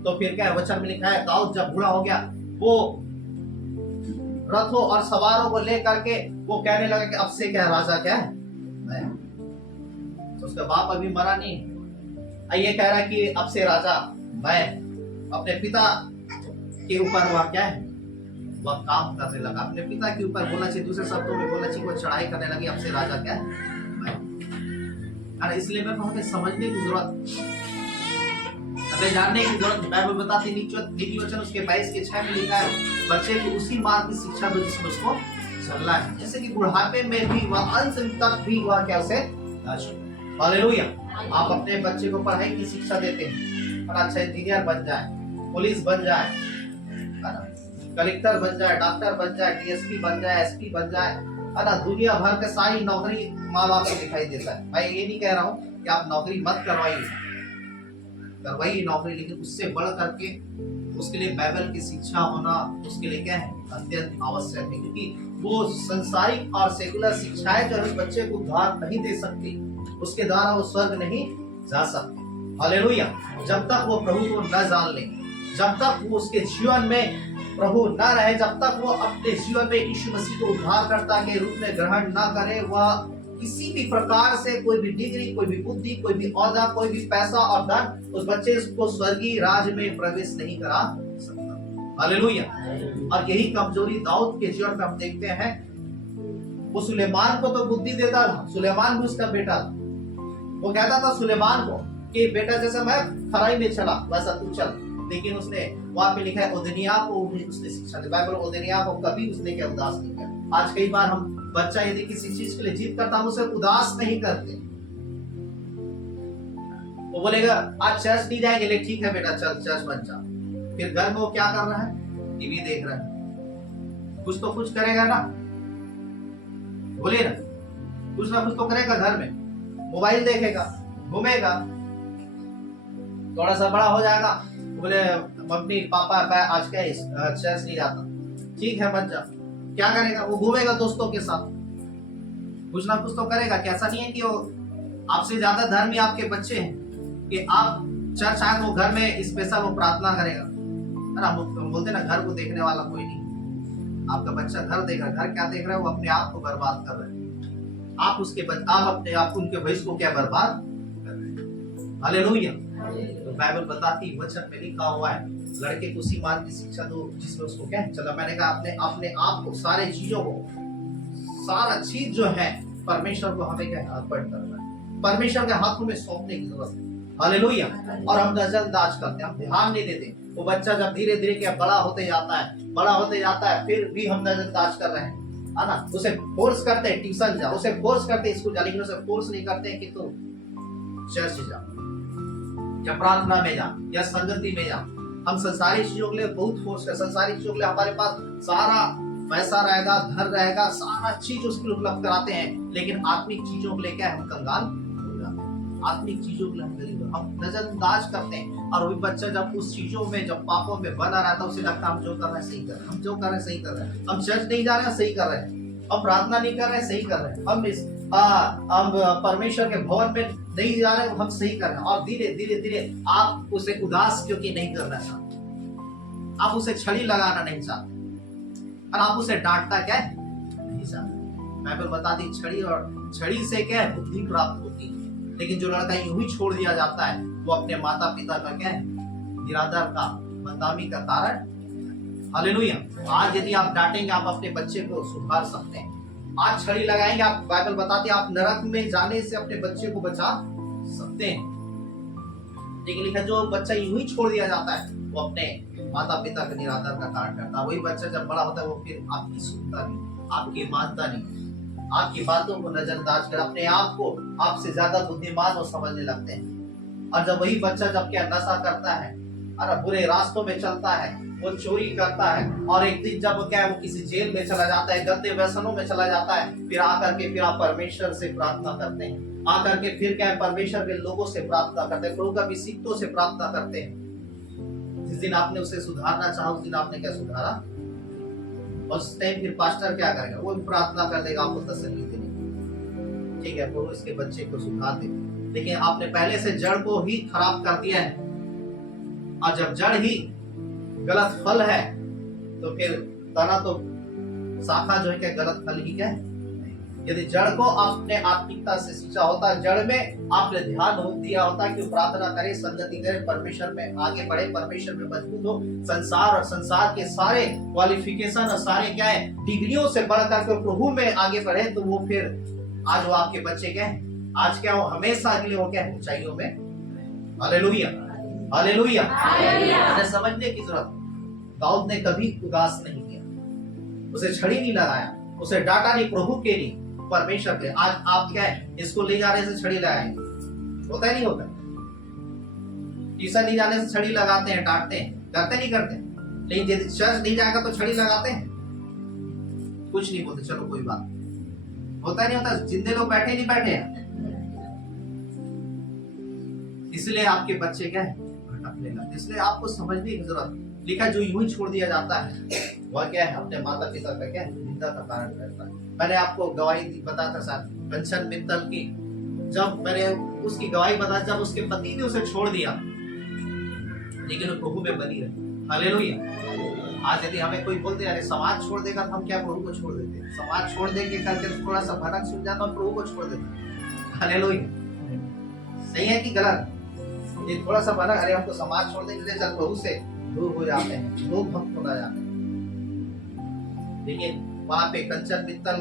तो फिर क्या है वचन में लिखा है, दाऊद जब बूढ़ा हो गया वो रथों और सवारों को लेकर के वो कहने लगा कि अब से क्या राजा क्या है मैं। तो उसका बाप अभी मरा नहीं, ये कह रहा है कि अब से राजा मैं। अपने पिता के ऊपर वह क्या है वह काम करने लगा, अपने पिता के ऊपर बोलना चाहिए, दूसरे शब्दों में बोलना चाहिए वो चढ़ाई करने लगी, अब से राजा क्या है मैं। इसलिए मैं हमें समझने की जरूरत, हमें जानने की जरूरत है। बाइबल बताती नीति वचन उसके 22 के 6 में लिखा है, बच्चे को उसी मार्ग की शिक्षा दो जिसमें उसको चलना है, जैसे कि बुढ़ापे में भी वह अंत तक भी वह क्या उसे हालेलुया। आप अपने बच्चे को पढ़ाई की शिक्षा देते हैं और अच्छा इंजीनियर बन जाए, पुलिस बन जाए, कलेक्टर बन जाए, डॉक्टर बन जाए, डीएसपी बन जाए, एसपी बन जाए, है ना। दुनिया भर के सारी नौकरी माँ बाप को दिखाई देता है। मैं ये नहीं कह रहा हूँ कि आप नौकरी मत करवाइए नौकरी, लेकिन उससे बढ़ करके उसके लिए बाइबल की शिक्षा होना उसके लिए क्या है अत्यंत आवश्यक है, क्योंकि वो संसारिक और सेकुलर शिक्षाएं जो है उस बच्चे को उद्धार नहीं दे सकती, उसके द्वारा वो स्वर्ग नहीं जा सकते। हालेलुया। जब तक वो प्रभु को न जान ले, जब तक वो उसके जीवन में प्रभु न रहे, जब तक वो अपने जीवन में यीशु मसीह को उद्धारकर्ता के रूप में ग्रहण न करे, वह किसी भी प्रकार से कोई भी डिग्री, कोई भी बुद्धि, कोई भी औदा, कोई भी पैसा और धन उस बच्चे को स्वर्गीय राज में प्रवेश नहीं करा सकता। हालेलुया। और यही कमजोरी दाऊद के जीवन में हम देखते हैं। वो सुलेमान को तो बुद्धि देता था, सुलेमान भी उसका बेटा था। वो कहता था सुलेमान को कि बेटा जैसे मैं खराई में चला वैसा तू चल, लेकिन उसने वहां पे लिखा है ओदनिया को भी उसने शिक्षा दी। बाइबल ओदनिया को कभी उसने क्या उदास नहीं किया। आज कई बार हम बच्चा यदि किसी चीज के लिए जिद करता हम उसे उदास नहीं करते। वो बोलेगा आज चर्च नहीं जाएंगे, ले ठीक है बेटा चल चर्च बन जा। फिर घर में वो क्या कर रहा है, टीवी देख रहा है, कुछ तो कुछ करेगा ना, बोलिए ना कुछ तो करेगा घर में, मोबाइल देखेगा, घूमेगा, थोड़ा सा बड़ा हो जाएगा बोले मम्मी पापा आज क्या चर्च नहीं जाता, ठीक है मत जा। क्या करेगा, वो घूमेगा दोस्तों के साथ, कुछ ना कुछ तो करेगा। कैसा नहीं है कि वो आपसे ज्यादा धर्मी आपके बच्चे हैं कि आप चर्च आए तो घर में स्पेशल वो प्रार्थना करेगा, है ना। बोलते ना घर को देखने वाला कोई नहीं। आपका बच्चा घर देख रहा है, घर क्या देख रहा है, वो अपने आप को बर्बाद कर रहे हैं। आप अपने आप उनके भविष्य को क्या बर्बाद कर रहे हैं। हालेलुया। तो बाइबल बताती वचन में लिखा हुआ है लड़के को उसी मार्ग की शिक्षा दो जिसमें उसको क्या चला। मैंने कहा अपने आप को, सारे चीजों को, सारा चीज जो है परमेश्वर को हमें क्या अर्पण करना है, परमेश्वर के हाथों में सौंपने की जरूरत है। हालेलुया। और हम नजरअंदाज करते हैं, हम ध्यान नहीं देते। वो बच्चा जब धीरे धीरे क्या बड़ा होते जाता है, फिर भी हम नजरअंदाज कर रहे हैं, है ना। उसे फोर्स करते हैं ट्यूशन जा, उसे फोर्स करते हैं स्कूल जा, लेकिन उसे फोर्स नहीं करते हैं कि तू चर्च जा या प्रार्थना में जा या संगति में जा। हम संसारी चीजों के लिए बहुत फोर्स कर, संसारी चीजों के लिए हमारे पास सारा पैसा रहेगा, धन रहेगा, सारा चीज उसके लिए उपलब्ध कराते हैं, लेकिन आत्मिक चीजों के लिए क्या हम कंगाल हो जाते हैं। आत्मिक चीजों के लिए हम नजरअंदाज करते हैं। और वही बच्चा जब उस चीजों में, जब पापों में बना रहता है, उसे लगता है हम जो कर रहे हैं सही कर रहे हैं, हम जो कर रहे हैं सही कर रहे हैं, हम चर्च नहीं जा रहे हैं सही कर रहे हैं, हम प्रार्थना नहीं कर रहे हैं सही कर रहे हैं, हम हम परमेश्वर के भवन में नहीं जा रहे, हम सही कर रहे हैं, और धीरे धीरे धीरे आप उसे उदास क्योंकि नहीं करना चाहते, आप उसे छड़ी लगाना नहीं चाहते, और आप उसे डांटता क्या है नहीं चाहते। बाइबल बताती छड़ी, और छड़ी से क्या है बुद्धि प्राप्त होती है, लेकिन जो लड़का यूं ही छोड़ दिया जाता है वो अपने माता पिता का क्या है निरादर का बदनामी का कारण। हालेलुया। आज यदि आप डांटेंगे आप अपने बच्चे को सुधार सकते हैं, आज छड़ी लगाएंगे आप, बाइबल बताती है आप नरक में जाने से अपने बच्चे को बचा सकते हैं। लेकिन लिखा जो बच्चा यूं ही छोड़ दिया जाता है वो अपने माता पिता का निरादर का कारण करता है। वही बच्चा जब बड़ा होता है वो फिर आपकी सुनता नहीं, आपकी मानता नहीं, आपकी बातों को नजरअंदाज कर अपने आप को आपसे ज्यादा बुद्धिमान वो समझने लगते हैं। और जब वही बच्चा जब क्या नशा करता है और बुरे रास्तों में चलता है, वो चोरी करता है, और एक दिन जब क्या है वो किसी जेल में चला जाता है, गंदे व्यसनों में चला जाता है, फिर आकर के फिर आप परमेश्वर से प्रार्थना करते हैं, आकर के फिर क्या है परमेश्वर के लोगों से प्रार्थना करते हैं, प्रभु का अभिषिक्तों से प्रार्थना करते हैं। जिस दिन आपने उसे सुधारना चाहा उस दिन आपने क्या सुधारा, और उस टाइम फिर पास्टर क्या करेगा, वो भी प्रार्थना कर देगा आपको तसल्ली देने, ठीक है प्रभु इसके बच्चे को सुधार दे। लेकिन आपने पहले से जड़ को ही खराब कर दिया है, और जब जड़ ही गलत फल है तो फिर तना तो शाखा जो है क्या गलत फल ही क्या है। यदि जड़ को आपने आत्मिकता से सींचा होता, जड़ में आपने ध्यान दिया होता कि प्रार्थना करे, संगति करे, परमेश्वर में आगे बढ़े, परमेश्वर में मजबूत हो, संसार और संसार के सारे क्वालिफिकेशन और सारे क्या है डिग्रियों से बढ़कर के प्रभु में आगे बढ़े, तो वो फिर आज वो आपके बच्चे क्या है, आज क्या वो हमेशा के लिए वो क्या है ऊंचाइयों में। Hallelujah, hallelujah. हमें समझने की जरूरत। दाऊद ने कभी उदास नहीं किया, उसे छड़ी नहीं लगाया, उसे डांटा नहीं, प्रभु के लिए परमेश्वर के। आज आप क्या है इसको ले जाने से छड़ी लगाएंगे, होता है नहीं होता, ट्यूशन नहीं जाने से छड़ी लगाते हैं, डांटते हैं, करते नहीं करते। लेकिन यदि चर्च नहीं जाएगा तो छड़ी लगाते हैं, कुछ नहीं बोलते, चलो कोई बात, होता नहीं होता। जिंदे लोग बैठे नहीं बैठे हैं, इसलिए आपके बच्चे क्या है भटकने लगते। इसलिए आपको समझने की जरूरत। लिखा जो यूं ही छोड़ दिया जाता है वह क्या है अपने माता पिता का क्या है निंदा का कारण करता है। मैंने आपको गवाही बताया था सर कंचन मित्तल की, जब मैंने उसकी गवाही बताया जब उसके पति ने उसे छोड़ दिया, लेकिन वो प्रभु में बनी रही। हालेलुया। आज यदि हमें कोई बोलते अरे समाज छोड़ देगा तो हम क्या प्रभु को छोड़ देते हैं, समाज छोड़ देंगे करके थोड़ा सा भनक सुन जाता हम प्रभु को छोड़ देते। हालेलुया। सही है कि गलत? ये थोड़ा सा भनक, अरे हमको समाज छोड़ देंगे चल प्रभु से दूर हो जाते हैं, लोग भक्त होना जाते हैं। लेकिन वहां पे कंचन मित्तल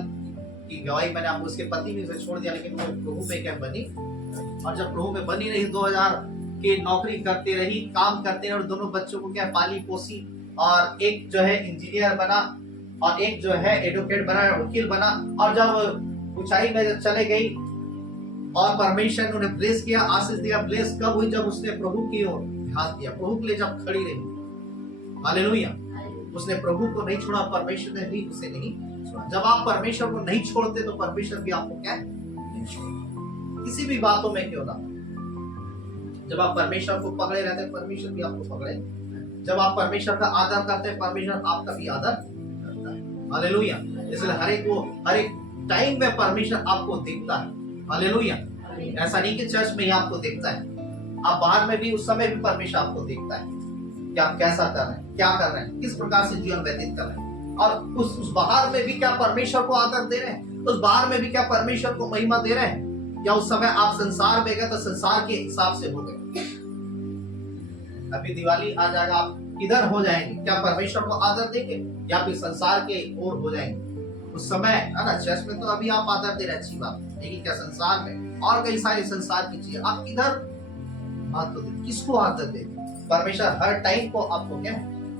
की गवाही मैंने आपको, उसके पति ने उसे छोड़ दिया, लेकिन वो प्रभु में क्या बनी, और जब प्रभु में बनी रही 2000 की नौकरी करते रही, काम करते रहे, और दोनों बच्चों को क्या पाली पोसी, और एक जो है इंजीनियर बना और एक जो है एडवोकेट बना, वकील बना। और जब ऊंचाई में चले गई और परमेश्वर ने उन्हें ब्लेस किया, आशीष दिया। ब्लेस कब हुई? जब उसने प्रभु की ओर ध्यान दिया, प्रभु के लिए जब खड़ी रही। हालेलुया। उसने प्रभु को नहीं छोड़ा, परमेश्वर ने भी उसे नहीं छोड़ा। जब आप परमेश्वर को नहीं छोड़ते तो परमेश्वर भी आपको क्या नहीं छोड़ता, किसी भी बातों में क्यों ना। जब आप परमेश्वर को पकड़े रहते हैं परमेश्वर भी आपको पकड़े। जब आप परमेश्वर का आदर करते हैं परमेश्वर आपका भी आदर करता है। हालेलुया। इसलिए हर एक टाइम में परमेश्वर आपको देखता है। हालेलुया। ऐसा नहीं कि चर्च में ही आपको देखता है, आप बाहर में भी उस समय भी परमेश्वर आपको देखता है कि आप कैसा कर रहे हैं, क्या कर रहे हैं, किस प्रकार से जीवन व्यतीत कर रहे हैं। और उस बाहर में भी क्या परमेश्वर को आदर दे रहे हैं, उस बाहर में भी क्या परमेश्वर को महिमा दे रहे हैं, या उस समय आप संसार में गए तो संसार के हिसाब से हो गए। अभी दिवाली आ जाएगा, आप किधर हो जाएंगे? क्या परमेश्वर को आदर देंगे या फिर संसार के ओर हो जाएंगे? उस समय है ना, चर्च में तो अभी आप आदर दे रहे, अच्छी बात, लेकिन क्या संसार में और कई सारी संसार की चीजें आप किधर बात तो किसको आदर देते? परमेश्वर हर टाइम को आपको क्या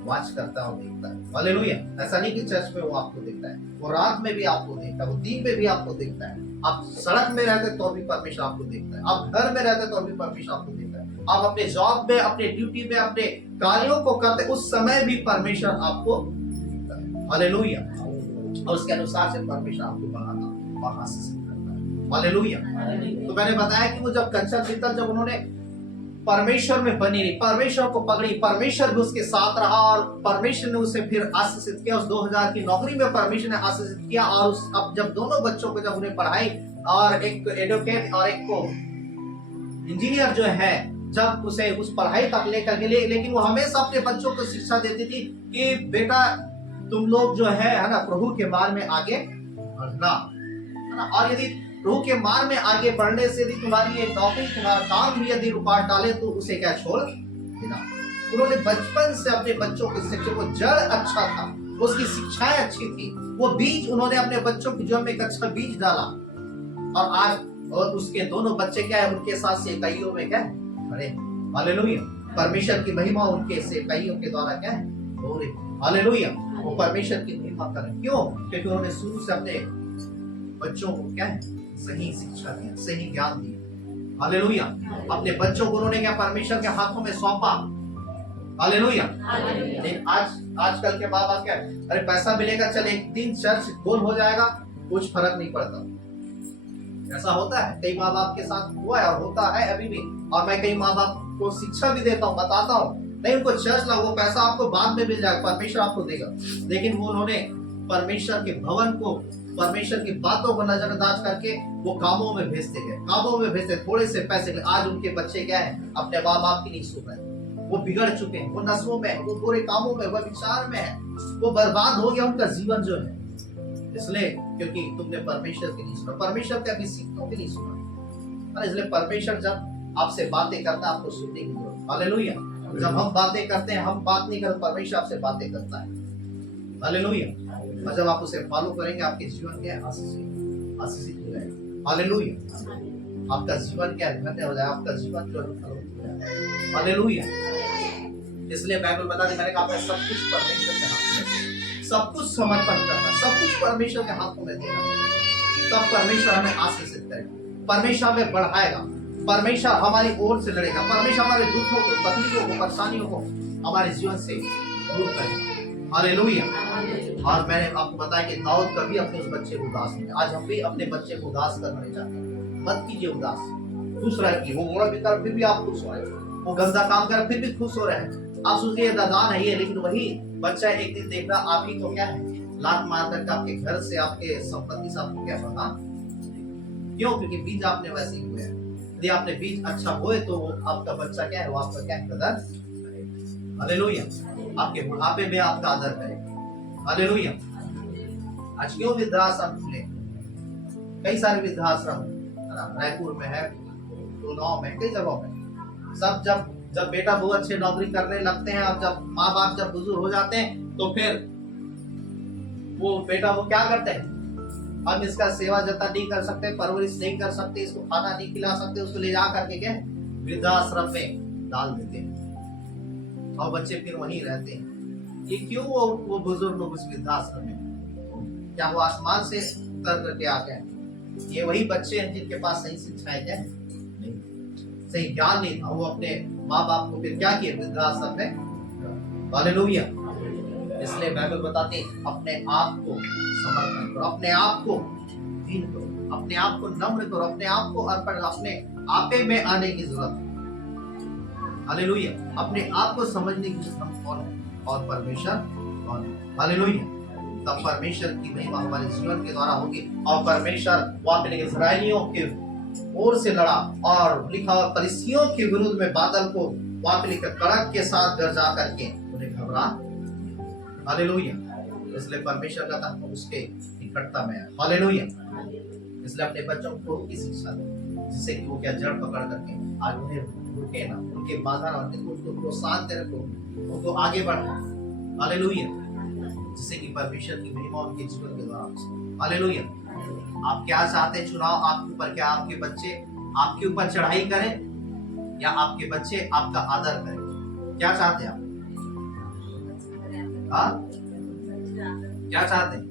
वॉच करता है, देखता है। हालेलुया। ऐसा नहीं कि चर्च में वो आपको देखता है, वो रात में भी आपको देखता है, वो दिन में भी आपको देखता है। आप सड़क में रहते तो भी परमेश्वर आपको देखता है, आप घर में रहते तो भी परमेश्वर आपको देखता है, आप अपने जॉब में, अपने ड्यूटी में, अपने कार्यों को करते उस समय भी परमेश्वर आपको देखता है। हालेलुया। और उसके अनुसार से परमेश्वर आपको बढ़ाता वहां से करता है। हालेलुया। तो मैंने बताया कि वो जब कंचन मित्तल जब उन्होंने परमेश्वर में बनी रही, परमेश्वर को पकड़ी, परमेश्वर भी उसके साथ रहा, और परमेश्वर ने उसे फिर आशीषित किया। उस 2000 की नौकरी में परमेश्वर ने आशीषित किया। और अब जब दोनों बच्चों को जब उन्हें पढ़ाई और एक एडवोकेट और एक को इंजीनियर जो है, जब उसे उस पढ़ाई तक लेकर के लेकिन वो हमेशा अपने बच्चों को शिक्षा देती थी कि बेटा तुम लोग जो है ना प्रभु के मार्ग में आगे बढ़ना, है ना। और यदि प्रभु के मार्ग में आगे बढ़ने से यदि तुम्हारी एक नौकरी, तुम्हारा काम भी यदि रुकावट डाले तो उसे क्या छोड़ देना। उन्होंने बचपन से अपने बच्चों की शिक्षा को, जड़ अच्छा था, उसकी शिक्षाएं अच्छी थी, वो बीज उन्होंने अपने बच्चों के जीवन में एक अच्छा बीज डाला। और आज और उसके दोनों बच्चे क्या है, उनके साथ से कईयों में क्या है अरे हालेलुया, परमेश्वर की महिमा उनके से कईयों के द्वारा क्या है हो रही। हालेलुया, वो परमेश्वर की महिमा कर रहे। क्यों? क्योंकि उन्होंने शुरू से अपने बच्चों को क्या है सही शिक्षा दिया, सही ज्ञान दिया। हालेलुया, अपने बच्चों को उन्होंने क्या परमेश्वर के हाथों में सौंपा। हालेलुया। लेकिन आजकल के माँ बाप क्या है, अरे पैसा मिलेगा चल एक दिन चर्च गोल हो जाएगा, कुछ फर्क नहीं पड़ता। ऐसा होता है, कई माँ बाप के साथ हुआ है और होता है अभी भी। और मैं कई माँ बाप को शिक्षा भी देता हूँ, बताता हूँ, नहीं उनको चर्च लाओ, वो पैसा आपको बाद में मिल जाएगा, परमेश्वर आपको देगा। लेकिन वो उन्होंने परमेश्वर के भवन को, परमेश्वर की बातों को नजरअंदाज करके वो कामों में भेजते गए, कामों में भेजते, थोड़े से पैसे के। आज उनके बच्चे क्या है, अपने माँ बाप की नहीं सुन रहे, वो बिगड़ चुके हैं, वो नस्लों में, वो बुरे कामों में, वो विचार में है, वो बर्बाद हो गया उनका जीवन जो है। इसलिए क्योंकि तुमने परमेश्वर की नहीं सुना, परमेश्वर के अभी सीखों की नहीं सुना। इसलिए परमेश्वर जब आपसे बातें करता है आपको सुनने की जरूरत। हालेलुया। जब हम बातें करते हैं, हम बात नहीं करते, परमेश्वर आपसे बातें करता है। हालेलुया। और जब आप उसे फॉलो करेंगे आपके जीवन क्या आशीषित हो जाएगा। हालेलुया। आपका जीवन क्या धन्य हो जाएगा, आपका जीवन जो है। हालेलुया। इसलिए बाइबल बता दी, मैंने कहा सब कुछ परमेश्वर के हाथ में, सब कुछ समर्पण करना, सब कुछ परमेश्वर के हाथों में देना, तब परमेश्वर हमें आशीषित करेगा, परमेश्वर हमें बढ़ाएगा, परमेश्वर हमारी ओर से लड़ेगा, परमेश्वर हमारे दुखों को, तकलीफों को, परेशानियों को हमारे जीवन से दूर करेगा। हालेलुया। और मैंने आपको बताया कि दाऊद कभी अपने उस बच्चे को उदास नहीं। आज हम भी अपने बच्चे को उदास करने चाहते हैं, मत कीजिए उदास, खुश रहिए। वो मोड़ा भी कर फिर भी आप खुश हो रहे हैं, वो गंदा काम कर फिर भी खुश हो रहे हैं। आप सोचिए दादा नहीं है, लेकिन वही बच्चा एक दिन देख रहा आप ही तो क्या है लात मार करके आपके घर से, आपके संपत्ति से आपको क्या पता। क्यों? क्योंकि बीज आपने वैसे ही हुए हैं। यदि आपने बीज अच्छा बोए तो आपका बच्चा क्या है, वो आपका क्या कदर। हालेलुया। आपके बुढ़ापे में आपका आदर करेगा। हालेलुया। आज क्यों वृद्धाश्रम खुले, कई सारे वृद्धाश्रम है ना, रायपुर में है, गुड़गांव में, कई जगहों में। सब जब बेटा बहुत अच्छे नौकरी करने लगते हैं और जब माँ बाप जब बुजुर्ग हो जाते हैं तो फिर वो बेटा वो क्या करते हैं, हम इसका सेवा जतन नहीं कर सकते, परवरिश नहीं कर सकते, इसको खाना नहीं खिला सकते, उसको ले जा करके क्या वृद्धाश्रम में डाल देते हैं और बच्चे फिर वहीं रहते हैं। ये क्यों? वो बुजुर्ग लोग उस वृद्धाश्रम में, क्या वो आसमान से उतर करके आ गए? ये वही बच्चे हैं जिनके पास सही शिक्षाएं क्या नहीं, सही ज्ञान नहीं था। वो अपने माँ बाप को फिर क्या किए, वृद्धाश्रम में। हालेलुया। इसलिए बाइबल बताती अपने आप को समर्पण करो, अपने आप को दीन करो, अपने आप को नम्र करो, अपने आप को अर्पण, अपने आपे में आने की जरूरत है। हालेलुया। अपने आप को समझने की जरूरत हम कौन है और परमेश्वर कौन है। हालेलुया। तब परमेश्वर की महिमा हमारे जीवन के द्वारा होगी। और परमेश्वर वहां पे इस्राएलियों के ओर से लड़ा और लिखा, और फरिसियों के विरुद्ध में बादल को वहां पे लिखा कड़क के साथ गरजा करके उन्हें घबरा। हालेलुया। इसलिए परमेश्वर का तत्व उसके निकटता में है। हालेलुया। इसलिए अपने बच्चों को की शिक्षा दे, जिससे कि वो क्या जड़ पकड़ करके आज उन्हें रुके ना, उनके बाधा ना, उनको प्रोत्साहन दे रखो, उनको आगे बढ़ा। हालेलुया। जिससे कि परमेश्वर की महिमा उनके जीवन के द्वारा। हालेलुया। आप क्या चाहते हैं? चुनाव आपके ऊपर, क्या आपके बच्चे आपके ऊपर चढ़ाई करें या आपके बच्चे आपका आदर करें? क्या चाहते हैं आप? क्या चाहते हैं?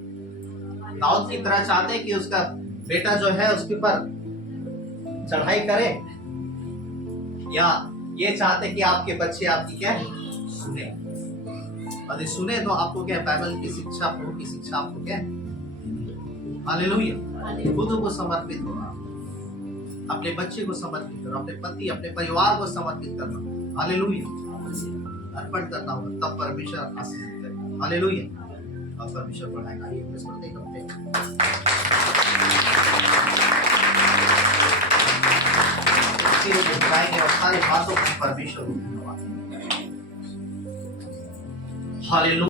दाऊद की तरह चाहते हैं कि उसका बेटा जो है उसके ऊपर चढ़ाई करे, या ये चाहते हैं कि आपके बच्चे आपकी क्या है सुने? यदि सुने तो आपको क्या बाइबल की शिक्षा, प्रभु की शिक्षा आपको क्या है। हालेलुया। खुद को समर्पित होना, अपने बच्चे को समर्पित करना, अपने पति, अपने परिवार को समर्पित करना। हालेलुया। अर्पण करना होगा, तब परमेश्वर आशीष करेगा। हालेलुया। अब परमेश्वर बढ़ाएगा। ये प्रश्न करते हैं। सिर को झुकाएंगे और सारे हाथों को परमेश्वर को धन्यवाद। हालेलुया।